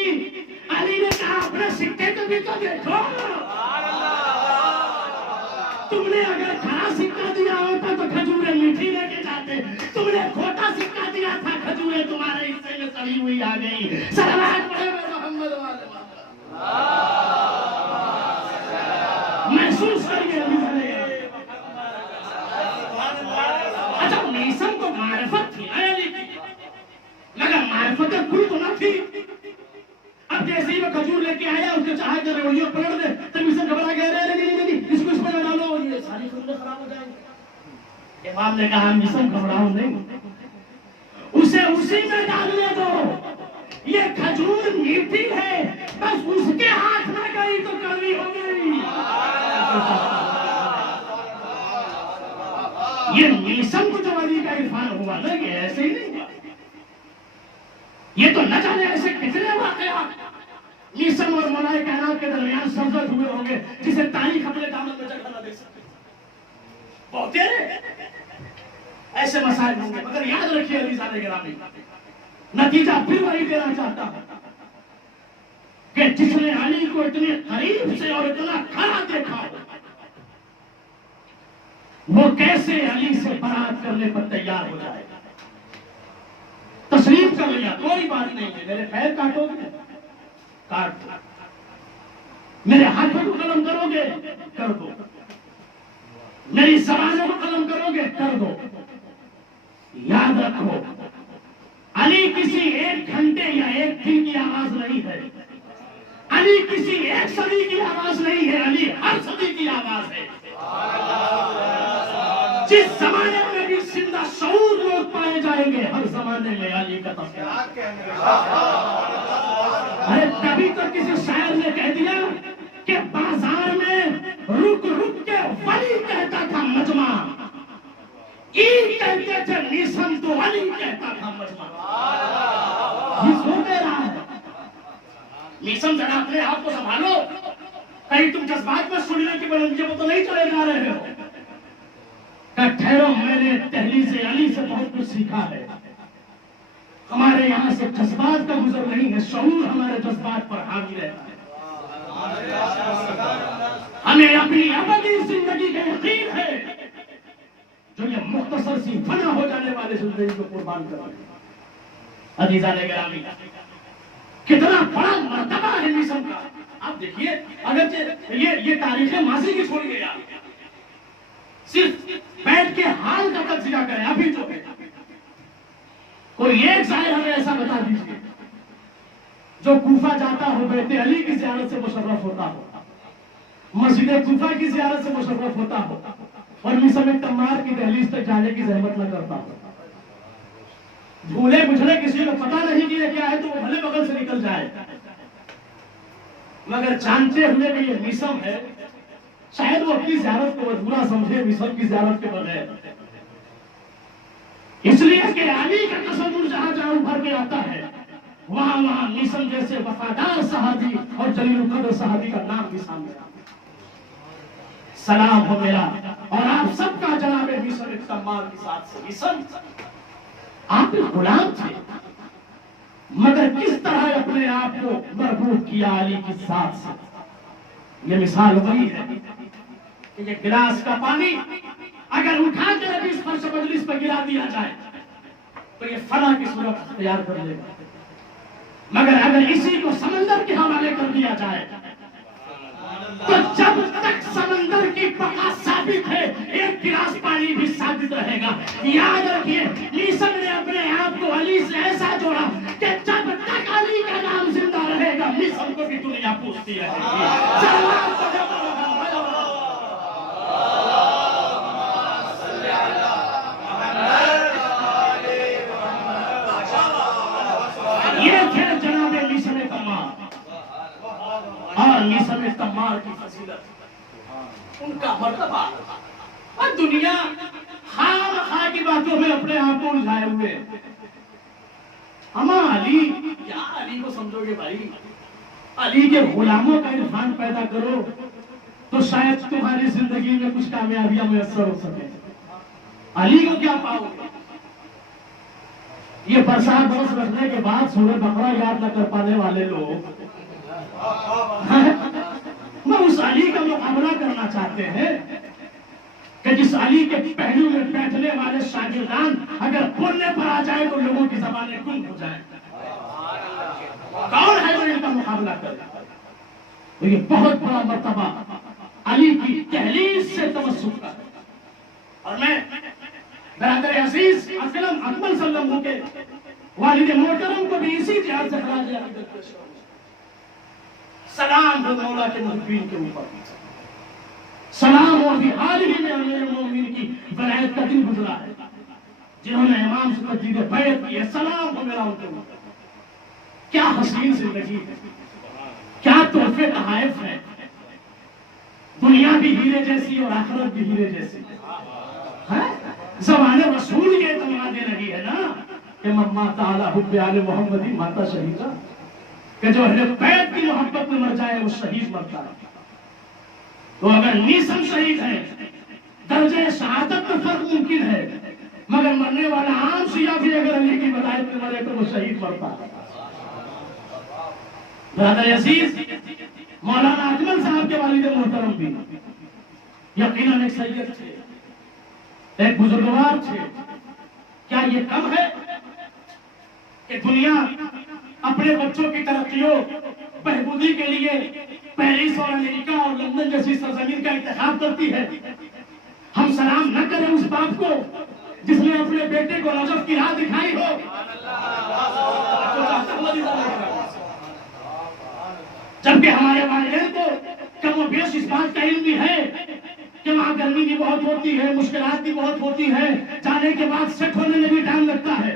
अली ने कहा अपने सिक्के को भी तो देखो, तुमने अगर खरा सिक्का दिया होता तो खजूरें मीठी लेके जाते, तुमने खोटा सिक्का दिया था, खजूरें तुम्हारे हिस्से में सड़ी हुई आ गई। सलावत पढ़े मोहम्मद वाले महसूस करिए। अच्छा, मीसम को मारिफत थी अली की, मगर मारिफत कुल तो ना थी। अब जैसे ही वो खजूर लेके आया, उसके चाहे कि रेवड़ियों पलट दे, तो मीसम घबरा गया, नहीं इसको इसमें डालो, ये सारी खजूरें खराब हो जाएंगी। इमाम ने कहा मीसम घबराओ नहीं, उसे उसी में डालने दो, ये खजूर मीठी है, बस उसके हाथ में गई तो कड़वी हो गई। ये मीसम को जो अली का इरफान हुआ ना, ये ऐसे ही नहीं हुआ, ये तो न जाने ऐसे कितने वाकया मीसम और मौलाए कायनात के दरमियान सरजद हुए होंगे, जिसे तारीख अपने दामन में जगह न दे सकती। बहुत ऐसे मसाइल होंगे, मगर याद रखिए अली ज़ाने गिरामी, नतीजा फिर वही देना चाहता हूं कि जिसने अली को इतने करीब से और इतना खरा देखा हो, वो कैसे अली से बरात करने पर तैयार हो जाएगा। तस्लीम कर लिया, कोई बात नहीं है, मेरे पैर काटोगे काट दो, मेरे हाथों को कलम करोगे कर दो, मेरी ज़बानों को कलम करोगे कर दो। याद रखो, अली किसी एक घंटे या एक दिन की आवाज नहीं है, अली किसी एक सदी की आवाज नहीं है, अली हर सदी की आवाज है। जिस जमाने में भी जिंदा शऊर लोग पाए जाएंगे, हर जमाने में अली का तस्करा। अरे कभी तो किसी शायर ने कह दिया कि बाजार में रुक रुक के वली कहता था मजमा, ई कहते थे मीसम तो अली कहता था मजमा। ये सो दे रहा है। मीसम जरा अपने आप को संभालो, कहीं तुम जज्बात में सुनने की बुलंदियों को तो नहीं चले जा रहे हो। ठहरो, मैंने तहलीज़े अली से बहुत कुछ सीखा है। हमारे यहाँ से जज्बात का गुजर नहीं है, शऊर हमारे जज्बात पर हावी रहता है। हमें अपनी अबदी जिंदगी का यकीन है, जो ये मुख्तसर सी फना हो जाने वाले जिंदगी को कुर्बान कर रहे हैं। अजीजा ने गिरामी, कितना बड़ा मर्तबा है मिशन का। आप देखिए, अगर ये तारीख माजी की छोड़ गया, सिर्फ बैठ के हाल का तज्जिया करें अभी जो है, कोई एक शायर हमें ऐसा बता दीजिए जो कूफा जाता हो, बेटे अली की ज़ियारत से मुशर्रफ होता हो, मस्जिद कूफा की ज़ियारत से मुशर्रफ होता हो, और मिशन तम्मार की दहलीज तक जाने की जहमत न करता हो। भूले बुझले किसी को पता नहीं कि ये क्या है तो वो भले बगल से निकल जाए, मगर जानते हुए भी ये मिशन है, शायद वो अपनी ज़ियारत को अधूरा समझे मिशन की ज़ियारत के बगैर। इसलिए कि अली का तसव्वुर जहां जहां उभर के आता है, वहां वहां मिशन जैसे वफादार सहाबी और जलील कद्र सहाबी का नाम भी सामने आता है। सलाम हो मेरा और आप सबका जनाब मिशन तम्मार के साथ से। मिशन आप गुलाम थे, मगर किस तरह अपने आप को मरबूत किया अली की साथ से। ये मिसाल वही है कि ये गिलास का पानी अगर उठा के अभी इस फर्श मजलिस पर गिरा दिया जाए तो ये फना की सूरत तैयार कर लेगा, मगर अगर इसी को समंदर के हवाले कर दिया जाए तो जब तक समंदर की बका साबित है, एक गिलास पानी भी साबित रहेगा। याद रखिए, मिशन ने अपने आप को अली से ऐसा जोड़ा कि जब तक अली का नाम जिंदा रहेगा, मिशन को भी दुनिया पूछती रहेगी। ये थे जनाबे मिशन तम्मार और मिशन तम्मार की फजीलत, उनका मर्तबा। और दुनिया खामखा की बातों में अपने आप को उलझाए हुए। अमा अली, क्या अली को समझोगे भाई? अली के गुलामों का इरफान पैदा करो तो शायद तुम्हारी जिंदगी में कुछ कामयाबियां मुयस्सर हो सके। अली को क्या पाओगे? ये बरसात बरस रखने के बाद सूरह बकरा याद न कर पाने वाले लोग वो उस अली का मुकाबला करना चाहते हैं कि जिस अली के पहलू में बैठने वाले शागिर्दान अगर बोलने पर आ जाए तो लोगों की ज़बानें गुम हो जाए। कौन है जो इनका मुकाबला करे? तो ये बहुत बड़ा मर्तबा अली की तहलीज से तवस्सुल का। और मैं बरादर अजीज असलम अकमल सल्लम के वालिद मोहतरम को भी इसी जिहाद से खराज सलाम हो मौला के मुहिब्बीन के ऊपर। सलाम हो, अभी हाल ही में अमीर मोमिन की वलायत का दिन गुजरा है, जिन्होंने इमाम से तजदीद बैत की है। सलाम हो मेरा उनके ऊपर। क्या हसीन जिंदगी है, क्या तोहफे तहाइफ है। दुनिया भी हीरे जैसी और आखिरत भी हीरे जैसी है। ज़बाने रसूल ये तमना दे रही है ना कि मम्मा ताला हुब्बे आले मोहम्मदी माता शहीदा, कि जो अहले बैत की मोहब्बत में मर जाए वो शहीद मरता है। तो अगर मिशन शहीद है, दर्जे शहादत में फर्क मुमकिन है, मगर मरने वाला आम शिया भी अगर अली की वलायत में मरे तो वो शहीद मरता है। ब्रदर अजीज, मौलाना अकमल साहब के वालिद मोहतरम भी यकीनन एक सैयद थे, एक बुजुर्गवार थे। क्या ये कम है कि दुनिया अपने बच्चों की तरक्कियों बहबूदी के लिए पेरिस और अमेरिका और लंदन जैसी सरजमीन का इंतखाब करती है? हम सलाम न करें उस बाप को जिसने अपने बेटे को नजफ की राह दिखाई हो। जबकि हमारे वालिदैन को कम बेश इस बात का इल्म भी है कि वहां गर्मी भी बहुत होती है, मुश्किलात भी बहुत होती है, जाने के बाद सेट होने में भी टाइम लगता है,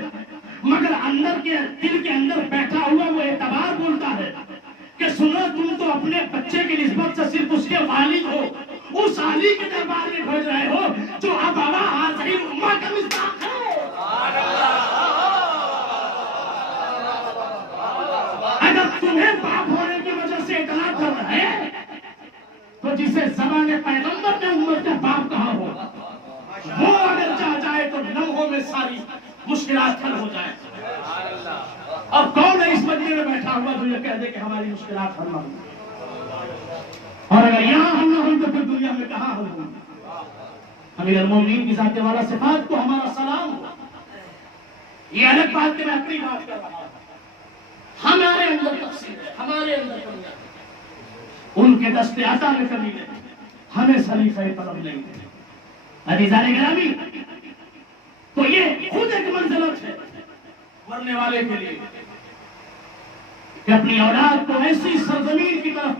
मगर अंदर के दिल के अंदर बैठा हुआ वो एतबार बोलता है कि सुनो, तुम तो अपने बच्चे की निस्बत से सिर्फ उसके वालिद हो, उस अली के दरबार में भेज रहे हो जो अब हाज़िर उम्मा का मिस्ताक है। अगर तुम्हें बाप होने की वजह से इतना कर रहे तो जिसे ज़बाने पैगंबर ने उम्मत का बाप कहा हो, वो अगर चाह जाए तो लम्हों में सारी मुश्किलात हल हो जाए। अब कौन है इस मजलिस में बैठा हुआ जो ये कह दे कि हमारी मुश्किलात हल ना हो? और अगर यहाँ हल ना हो तो फिर दुनिया में कहाँ हल होगी? अमीरुल मोमिनीन की जाते वाला सिफात को हमारा सलाम हो। ये अलग बात है, मैं अपनी बात कर रहा हूं। हमारे अंदर तकसीर है, हमारे अंदर कमी है, उनके दस्ते आता में कमी नहीं, हमें सलीफे तलब नहीं है। अजीज़ान गिरामी, तो ये खुद एक मंजिलत है मरने वाले के लिए कि अपनी औलाद को ऐसी सरजमीन की तरफ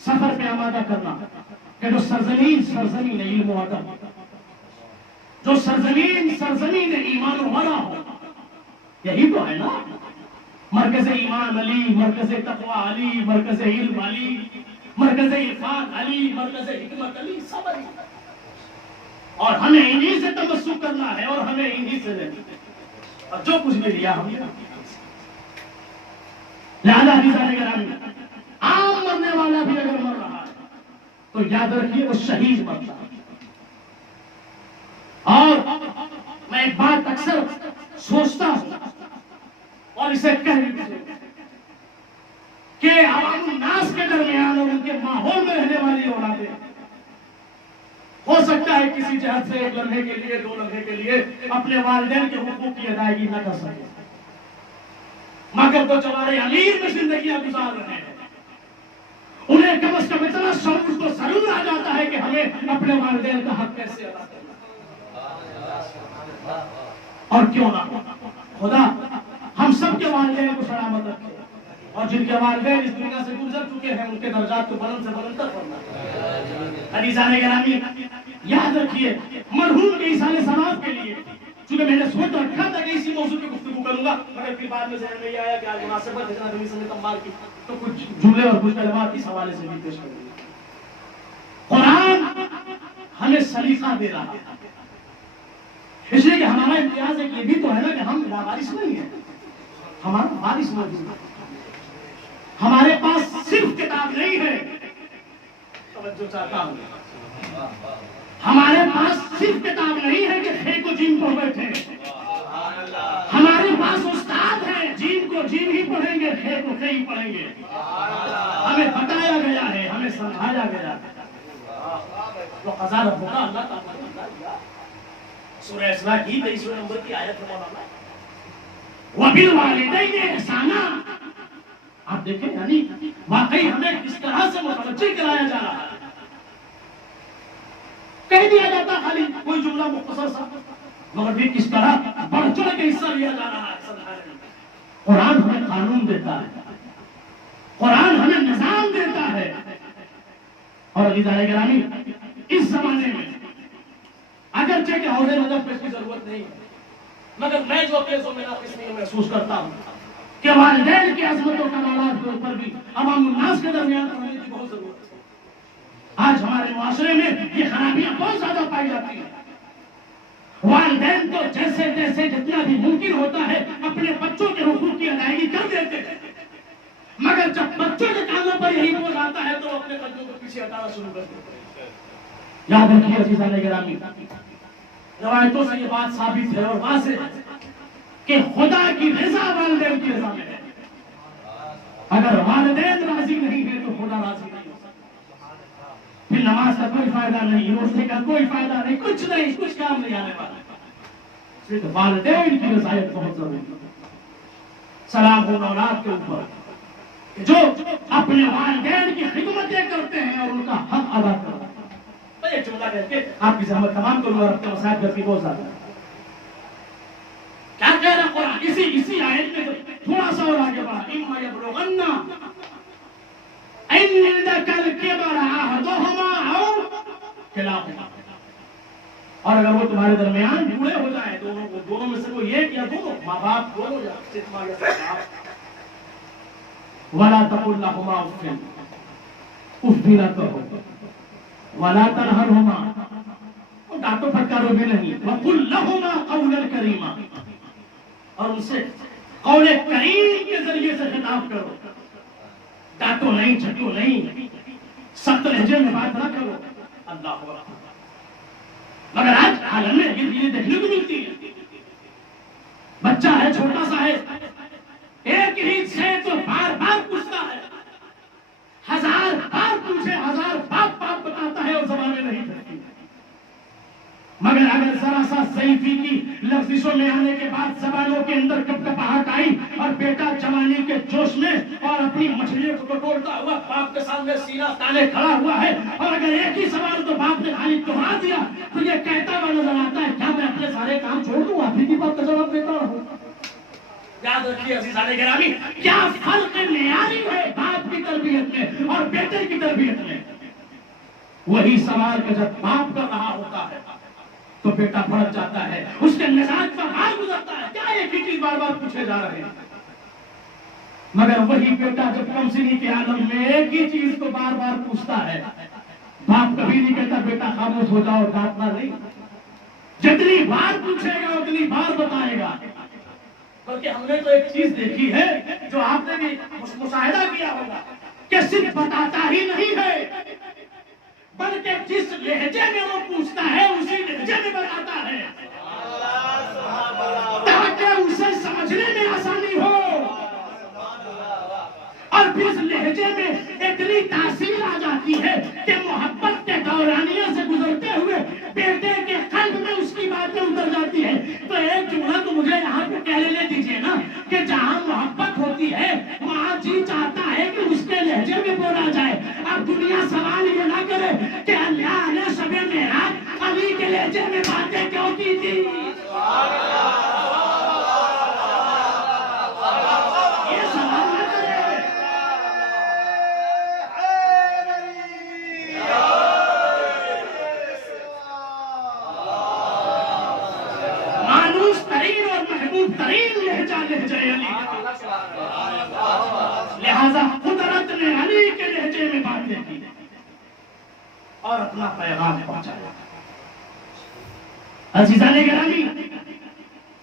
सफर पे आमादा करना कि जो सरजमीन इल्म व अदब, जो सरजमीन ईमान व वरा हो। यही तो है ना मरकज़ ईमान अली, मरकज़ तक़वा अली, मरकज़ इल्म अली, मरकज़ इरफान अली, मरकज़ हिकमत अली, सब अली। और हमें इन्हीं से तमस्सुक करना है और हमें इन्हीं से लेना। और जो कुछ भी लिया हमने लाला आम मरने वाला भी अगर मर रहा है तो याद रखिए वो शहीद मरता है। और मैं एक बात अक्सर सोचता हूं और इसे कह कि अवामुन नास के दरमियान और उनके माहौल में रहने वाली औलादें हो सकता है किसी जहत से एक लम्हे के लिए, दो लम्हे के लिए अपने वालिदैन के हुकूक की अदायगी न कर सके, मगर तो जवारे अमीर में जिंदगियां गुजार रहे हैं, उन्हें कम से कम इतना शऊर तो जरूर आ जाता है कि हमें अपने वालिदैन का हक कैसे अदा करना। और क्यों ना खुदा हम सब के वालिदैन को सलामत रखे और जिनके वालिदैन इस दुनिया से गुजर चुके हैं उनके दर्जात को बुलंद से बुलंद करना। अजीज़ान गिरामी, याद रखिए मरहूम के इसाले सवाब के लिए, चूंकि मैंने सोच रखा था कि इसी मौजूद पे गुफ्तगू करूंगा, मगर फिर बाद में ज़हन में ये आया कि आज मुनासिबत है नबी सल्लल्लाहु अलैहि वसल्लम की, तो कुछ जुमले और कुछ कलमात इस हवाले से भी पेश करूंगा। कुरान हमें सलीका दे रहा है, इसलिए कि हमारा इम्तियाज एक ये भी तो है ना कि हम लावारिस नहीं है, हमारा वारिस मौजूद है। हमारे पास सिर्फ किताब नहीं है, तवज्जो चाहता हूं, हमारे पास सिर्फ किताब नहीं है कि खे को जीन पढ़ बैठे, हमारे पास उस्ताद हैं, जीन को जीन ही पढ़ेंगे, खे को खे ही पढ़ेंगे। हमें बताया गया है, हमें समझाया गया है। तो हजार होगा अल्लाह का सूरह इस्रा की 23वें नंबर की आयत है मौलाना, वबिल वालिदैन इहसाना। आप देखें यानी वाकई हमें किस तरह से मुतवज्जो कराया जा रहा है। कह दिया जाता खाली कोई जुमला मुख्तसर सा, मगर भी किस तरह बढ़ चढ़ के हिस्सा लिया जा रहा है समझाने में। कुरान हमें कानून देता है, कुरान हमें निजाम देता है। और अज़ीज़ान गिरामी, इस जमाने में अगरचे के हौज़े नज़र पे इसकी जरूरत नहीं है, मगर मैं जो अपने ज़िम्मे नाक़िस महसूस करता हूँ कि वालिदैन की अज़मतों का कमालात के ऊपर भी अवामुन नास के दरमियान रहने की बहुत जरूरत है। आज हमारे मुआशरे में ये खराबियां बहुत ज्यादा पाई जाती हैं। वालिदैन तो जैसे जैसे जितना भी मुमकिन होता है अपने बच्चों के हुकूक की अदायगी कर देते हैं, मगर जब बच्चों के कानों पर यही बोझ आता है तो अपने बच्चों को पीछे हटाना शुरू कर देते हैं। याद रखिए अज़ीज़ान गिरामी, रवायतों से ये बात साबित है और वाज़ेह है कि खुदा की रज़ा वालिदैन की रज़ा में है। अगर वालिदैन राजी नहीं है तो खुदा राजी नहीं हो सकता। फिर नमाज का कोई फायदा नहीं, रोज़े का कोई फायदा नहीं, कुछ नहीं, कुछ काम नहीं आने वाला। सिर्फ वालिदैन की रज़ायत बहुत जरूरी है। सलाम हो औलाद के ऊपर जो अपने वालिदैन की खिदमतें करते हैं और उनका हक अदा करते हैं। तो एक जुमला कहकर आपकी ज़हमत तमाम करूंगा, रखते मसाइल करके बहुत ज्यादा क्या कह रहा कुरान इसी आयत में थोड़ा सा और आगे बढ़ा, इम्मा यबलुगन्ना इंदकल किबर अहदुहुमा औ किलाहुमा। और अगर वो तुम्हारे दरमियान बूढ़े हो जाए, दोनों में से कोई एक या दोनों, माँ बाप दोनों या सिर्फ या बाप, वला तकुल लहुमा उफ़्फ़िन, उफ़ भी ना कहो, वला तनहरहुमा, डांटो फटकारो भी नहीं, वकुल लहुमा कौलन करीमा, और उनसे कौले करीम के जरिए से खिताब करो। डांटो नहीं, झटको नहीं, सख्त लहजे में बात ना करो। अल्लाह अकबर। मगर आज आलम में ये चीजें देखने को मिलती है। बच्चा है, छोटा सा है, एक ही से तो बार बार पूछता है, हजार बार पूछे, हजार बात बात बताता है और जबान में नहीं धरती। मजलिसों में आने के बाद जबानों के अंदर कपकपाहट आई और बेटा जवानी के जोश में और अपनी मछलियों को टटोलता हुआ बाप के सामने सीना ताने खड़ा हुआ है। और अगर एक ही सवाल तो बाप ने खाली दोहरा दिया तो ये कहता हुआ नजर आता है, क्या मैं अपने सारे काम छोड़ दूं, आप ही की बात का जवाब देता रहूं? याद रखिए अज़ीज़ाने गिरामी, क्या फर्क मेयारी है बाप की तरबियत में और बेटे की तरबियत में। वही सवाल का जब बाप कर रहा होता है तो बेटा भड़क जाता है, उसके मिजाज पर हाथ गुजरता है, क्या एक ही चीज बार बार पूछे जा रहे हैं। मगर वही बेटा जब कमसिनी के आलम में एक ही चीज को बार बार पूछता है, बाप कभी नहीं कहता बेटा खामोश हो जाओ, डांटना नहीं। जितनी बार पूछेगा उतनी बार बताएगा। बल्कि हमने तो एक चीज देखी है जो आपने भी मुशाहिदा किया होगा कि सिर्फ बताता ही नहीं है बल्कि जिस लहजे में वो पूछता है उसी लहजे में बताता है ताकि उसे समझने में आसानी हो। और फिर इस लहजे में इतनी तासीर आ जाती है कि मोहब्बत के दौरानियों से गुजरते हुए बेटे के कल्ब में उसकी बातें उतर जाती है। तो एक जुमला तो मुझे यहाँ पे कह लेने दीजिए ना कि जहाँ मोहब्बत होती है वहाँ जी चाहता है कि उसके लहजे में बोला जाए। अब दुनिया सवाल ये ना करे कि अल्लाह ने सबे मेराज अली के लहजे में बातें क्यों की थी। ये सवाल ना करे। मानूस तरीन और महबूब तरीन लहजा लहजा अली का, लिहाजा कुदरत ने अली के लहजे में बातें की और अपना पैगाम पहुंचाया। अज़ीज़ाने गिरामी,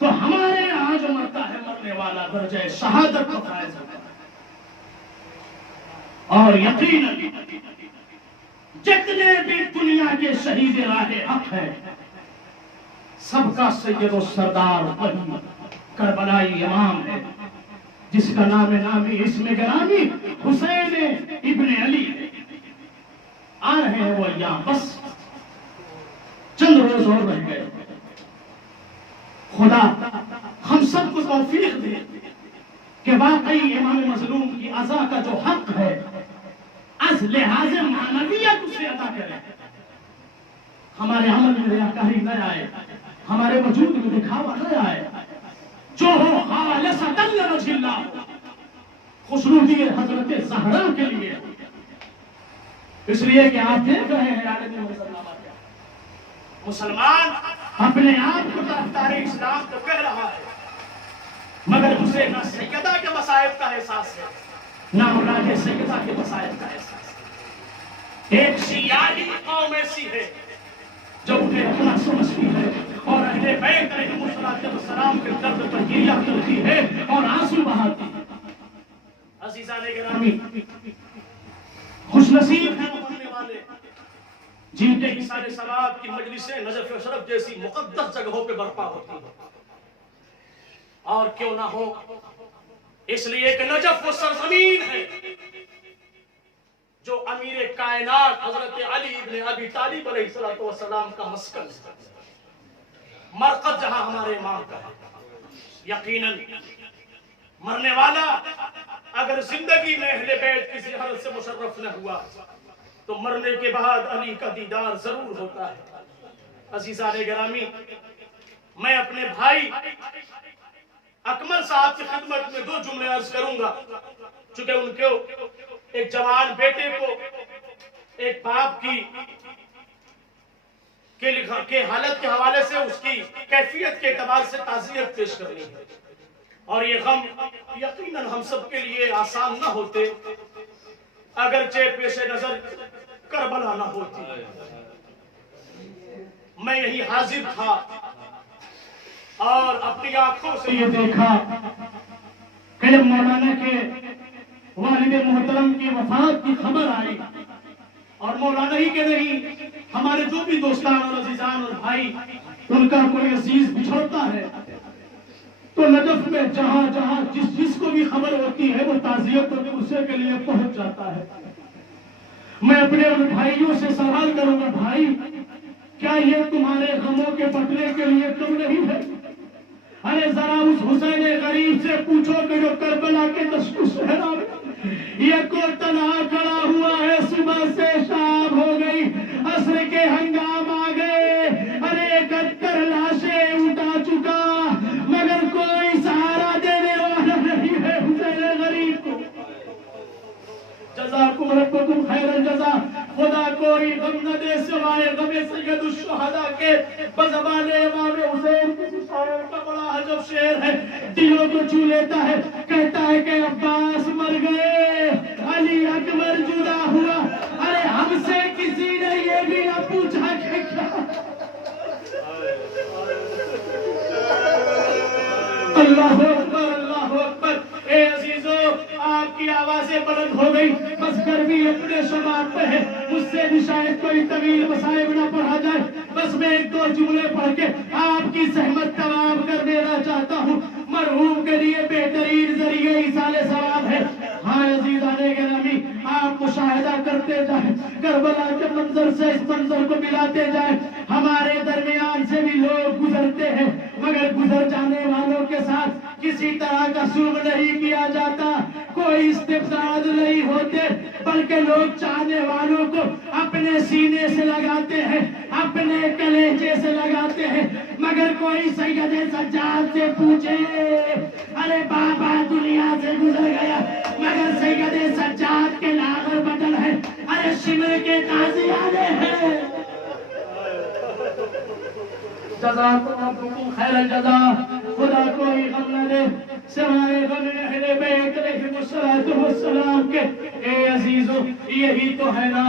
तो हमारे यहाँ जो मरता है मरने वाला दर्जे शहादत को फायज होता है। और यकीनन जितने भी दुनिया के शहीद राह हक है सबका सैयद और सरदार वही करबलाई इमाम है जिसका नाम नामी इसमें गिरामी हुसैन इब्ने अली है। आ रहे हैं वो यहाँ, बस चंद रोज और रह गए। खुदा हम सबको तौफीक दे कि वाकई इमाम मजलूम की अज़ा का जो हक है अस लिहाज मानवियत उसे अदा करें। हमारे अमल में रियाकारी न आए, हमारे वजूद में दिखावा न आए, जो हो खालिसतन लिल्लाह, खुशरूदी हजरत ज़हरा के लिए। इसलिए कि आप देख रहे हैं मुसलमान अपने आप को तरफदार इस्लाम तो कह रहा है मगर उसे ना सैयदा के मसाइब का एहसास है ना औलाद सैयदा के मसाइब का एहसास है। एक शिया ही कौम ऐसी है जो उन्हें अपना समझती है और अहले बैत अलैहिस्सलाम के दर्द पर गिरिया करती है और आंसू बहाती है। अज़ीज़ाने गिरामी, खुशनसीब हैं मरने वाले जिनके इसारे सवाब की मजलिसें नजफ शरफ जैसी मुकद्दस जगहों पे बर्पा होती है। और क्यों ना हो, इसलिए कि नजफ वो सरजमीन है जो अमीर कायनात हजरत अली इब्ने अबी तालिब अलैहिस्सलाम का मस्कन है, मरकज जहां हमारे इमाम का है। यकीनन मरने वाला अगर जिंदगी में अहले बैत की ज़ियारत से मुशर्रफ न हुआ तो मरने के बाद अली का दीदार जरूर होता है। अज़ीज़ाने गिरामी, मैं अपने भाई अकमल साहब की खिदमत में दो जुमले अर्ज करूंगा, चूंकि उनको एक जवान बेटे को एक बाप की के हालत के हवाले से उसकी कैफियत के एतबार से ताज़ियत पेश करनी है। और ये गम यकीनन हम सब के लिए आसान न होते अगरचे पेशे नजर करबला न होती। मैं यही हाजिर था और अपनी आंखों से ये देखा कि जब मौलाना के वालिद मोहतरम की वफात की खबर आई और मौलाना ही के नहीं हमारे जो भी दोस्तान और अजीजान और भाई उनका कोई अजीज बिछड़ता है तो नजफ में जहां जहां जिसको भी खबर होती है वो ताज़ियत और गुस्से के लिए पहुंच जाता है। मैं अपने उन भाइयों से सवाल करूंगा, भाई क्या ये तुम्हारे गमों के बटने के लिए कम नहीं है? उस हुसैन गरीब से पूछो कि जो करबला के दश्त सहरा में ये को तन्हा खड़ा हुआ है, सुबह से शाम हो गई, असर के हंगाम आ गए, अरे 71 लाशें उठा चुका, मगर कोई सहारा देने वाला नहीं है हुसैन गरीब को। जज़ाकुम रब्बुकुम खैरल जज़ा। खुदा कोई गम न दे सिवाय गमे सैयदुश शुहदा के। बज़बाने इमाम हुसैन किसी शायर का बड़ा अजब शेर है, दिलों को छू लेता है। कहता है कि अब्बास मर गए, अली अकबर जुदा हुआ, अरे हमसे किसी ने ये भी न पूछा कि क्या। अल्लाह अकबर, अल्लाह अकबर। ए अजीजों, आपकी आवाजें बुलंद हो गई, बस गर्मी अपने शबाब पे है, मुझसे भी शायद कोई तवील मसाइब ना पढ़ा जाए, बस मैं 1-2 जुमले पढ़ के आपकी सहमत तमाम कर देना चाहता हूँ। मरहूम के लिए बेहतरीन जरिए इसाले सवाब है। हाँ अजीजाने गिरामी, आप मुशाहिदा करते जाए, करबला के मंजर से इस मंजर को मिलाते जाए। हमारे दरमियान से भी लोग गुजरते हैं, मगर गुजर जाने वालों के साथ किसी तरह का सुलह नहीं किया जाता, कोई इस्तिफ़ाद नहीं होते, बल्कि लोग चाहने वालों को अपने सीने से लगाते हैं, अपने कलेजे से लगाते हैं। मगर कोई सैयद सज्जाद से पूछे, अरे बाबा दुनिया से गुजर गया, मगर सैयद सज्जाद के लागर बदल है, अरे शिमर के काजी आने हैं। जज़ाकुमुल्लाहु खैरल जज़ा। खुदा कोई गम न दे सिवाय गम अहले बैत अलैहिमुस्सलातु वस्सलाम के। ए अजीजों, यही तो है ना,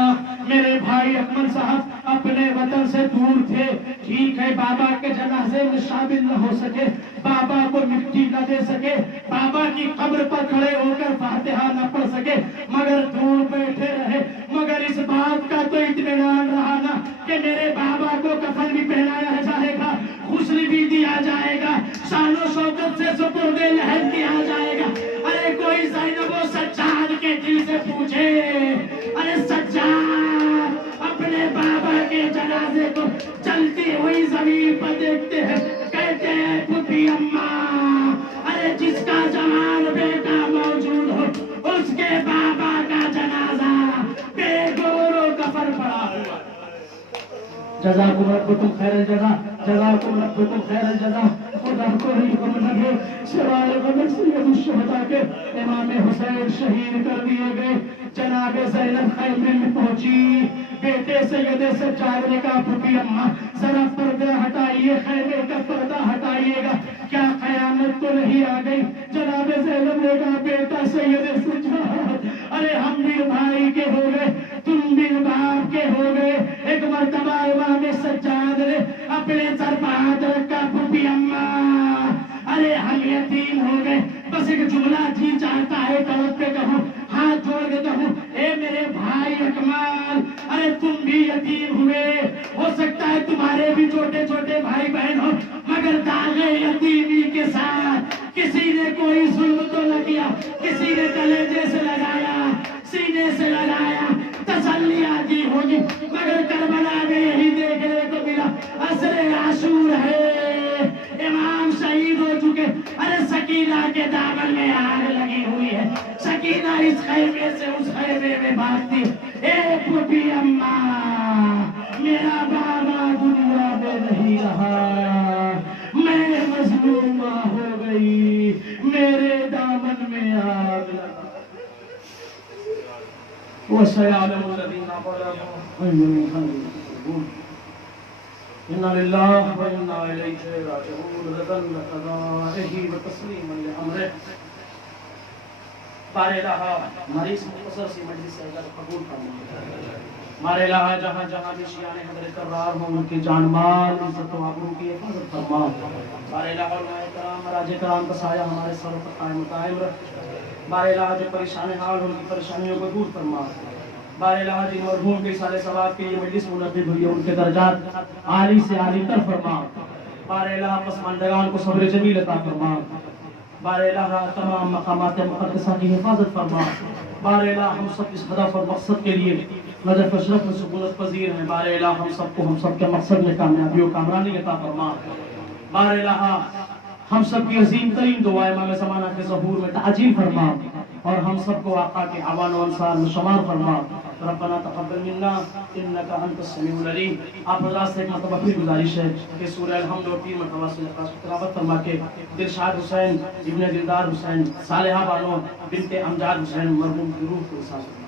मेरे भाई अकमल साहब अपने वतन से दूर थे, ठीक है, बाबा के जनाजे में शामिल न हो सके, बाबा को मिट्टी न दे सके, बाबा की कब्र पर खड़े होकर फातिहा न पढ़ सके, मगर दूर बैठे रहे। मगर इस बात का तो इत्मीनान रहा ना कि मेरे बाबा को कफन भी पहनाया जाएगा, खुशरी भी दिया जाएगा, शानो शौकत से सुपुर्दे लहर किया जाएगा। अरे कोई ज़ैनब व सज्जाद के दिल से पूछे, अरे सज्जाद अपने बाबा के जनाजे को चलती हुई जमीन पर देखते हैं, कहते हैं पुती अम्मा, अरे जिसका जवान बेटा मौजूद हो उसके बाबा का जनाजा बेगोरो कफन पड़ा हुआ। जज़ाकुम रब्बुकुम खैरल जज़ा, जज़ाकुम रब्बुकुम खैरल जज़ा। खुदा कोई गम न दे सिवाय गम सैयदुश शुहदा के। इमाम हुसैन शहीद कर दिए गए, जनाबे ज़ैनब खैमे में पहुंची, बेटे सैयद सज्जाद ने कहा पुती अम्मा जरा पर्दा हटाइए, खैमे का पर्दा हटाइएगा, क्या कयामत तो नहीं आ गई। जनाबे ज़ैनब ने कहा बेटा सैयद सज्जाद, अरे हम भी भाई के हो गए, तुम भी बाप के हो गए। एक मर्तबा इमाम सज्जाद ने अपने सर पर हाथ रखा, पुती अम्मा अरे हम यतीम हो गए, बस एक जुमला जी चाहता है तड़प के कहूँ, हाथ जोड़ के कहूँ, ए मेरे भाई अकमल, अरे तुम भी यतीम हुए, हो सकता है तुम्हारे भी छोटे छोटे भाई बहन हो, मगर दागे यतीमी के साथ किसी ने कोई जुल्म तो न किया, किसी ने कलेजे से लगाया, सीने से लगाया, तसल्लियां दी होगी, मगर करबला में यही देखने को मिला। असरे आशूर है, इमाम शहीद हो चुके, अरे सकीना के दामन में आग लगी हुई है, सकीना इस खैमे से उस खैमे में भागती, ए पुती अम्मा मेरा बाबा दुनिया में नहीं रहा, मैं मजलूमा हो गई, मेरे दामन में आग लगा। वो सयालमुल लदीना इन्ना लिल्लाहि व इन्ना इलैहि राजिऊन। रज़न लक़दाइहि व तस्लीमन लिअम्रिहि। बारे इलाहा हमारी इस मुख्तसर सी मजलिस से अल्लाह कबूल फरमाए। हमारे इलाहा जहाँ जहाँ भी शियाने हज़रत करार हों, उनकी जान माल इज्जत व आबरू की हिफाजत फरमा। हमारे इलाहा उलमाए कराम राज कराम का साया हमारे सर पर कायम रख। हमारे इलाहा जो परेशान हाल उनकी परेशानियों को दूर फरमा। बारे इलाहा जिन मरहूम के साले सवाब के ये मजलिस मुनक़्क़िद हुई है, उनके दर्जात आली से आली तर फरमा। बारे इलाहा पसमानदगान को सब्र जमील अता फरमा। बारे इलाहा तमाम मकामात मुक़द्दसा की हिफाजत फरमा। बारे इलाहा हम सब इस हदफ और मकसद के लिए नजर अशरफ में सुकूनत पजीर हैं। बारे इलाहा हम सबको हम सबके मकसद में कामयाबी और कामरानी अता फरमा। बारे इलाहा हम सब की अजीम तरीन दुआ इमाम ज़माना के ज़हूर में ताजील फरमा और हम सबको आका के आवान व अंसार में शुमार फरमा। रब्बना तक़ब्बल मिन्ना इन्नका अंतस समीउल अलीम। आप हज़रात से एक मरतबा फिर गुजारिश है कि सूरह अल-हम्द और 3 मरतबा सूरह तिलावत फरमा के दिलशाद हुसैन इब्न दिलदार हुसैन सालिहा बानो बिनते अमजाद हुसैन मरहूम की रूह को साथ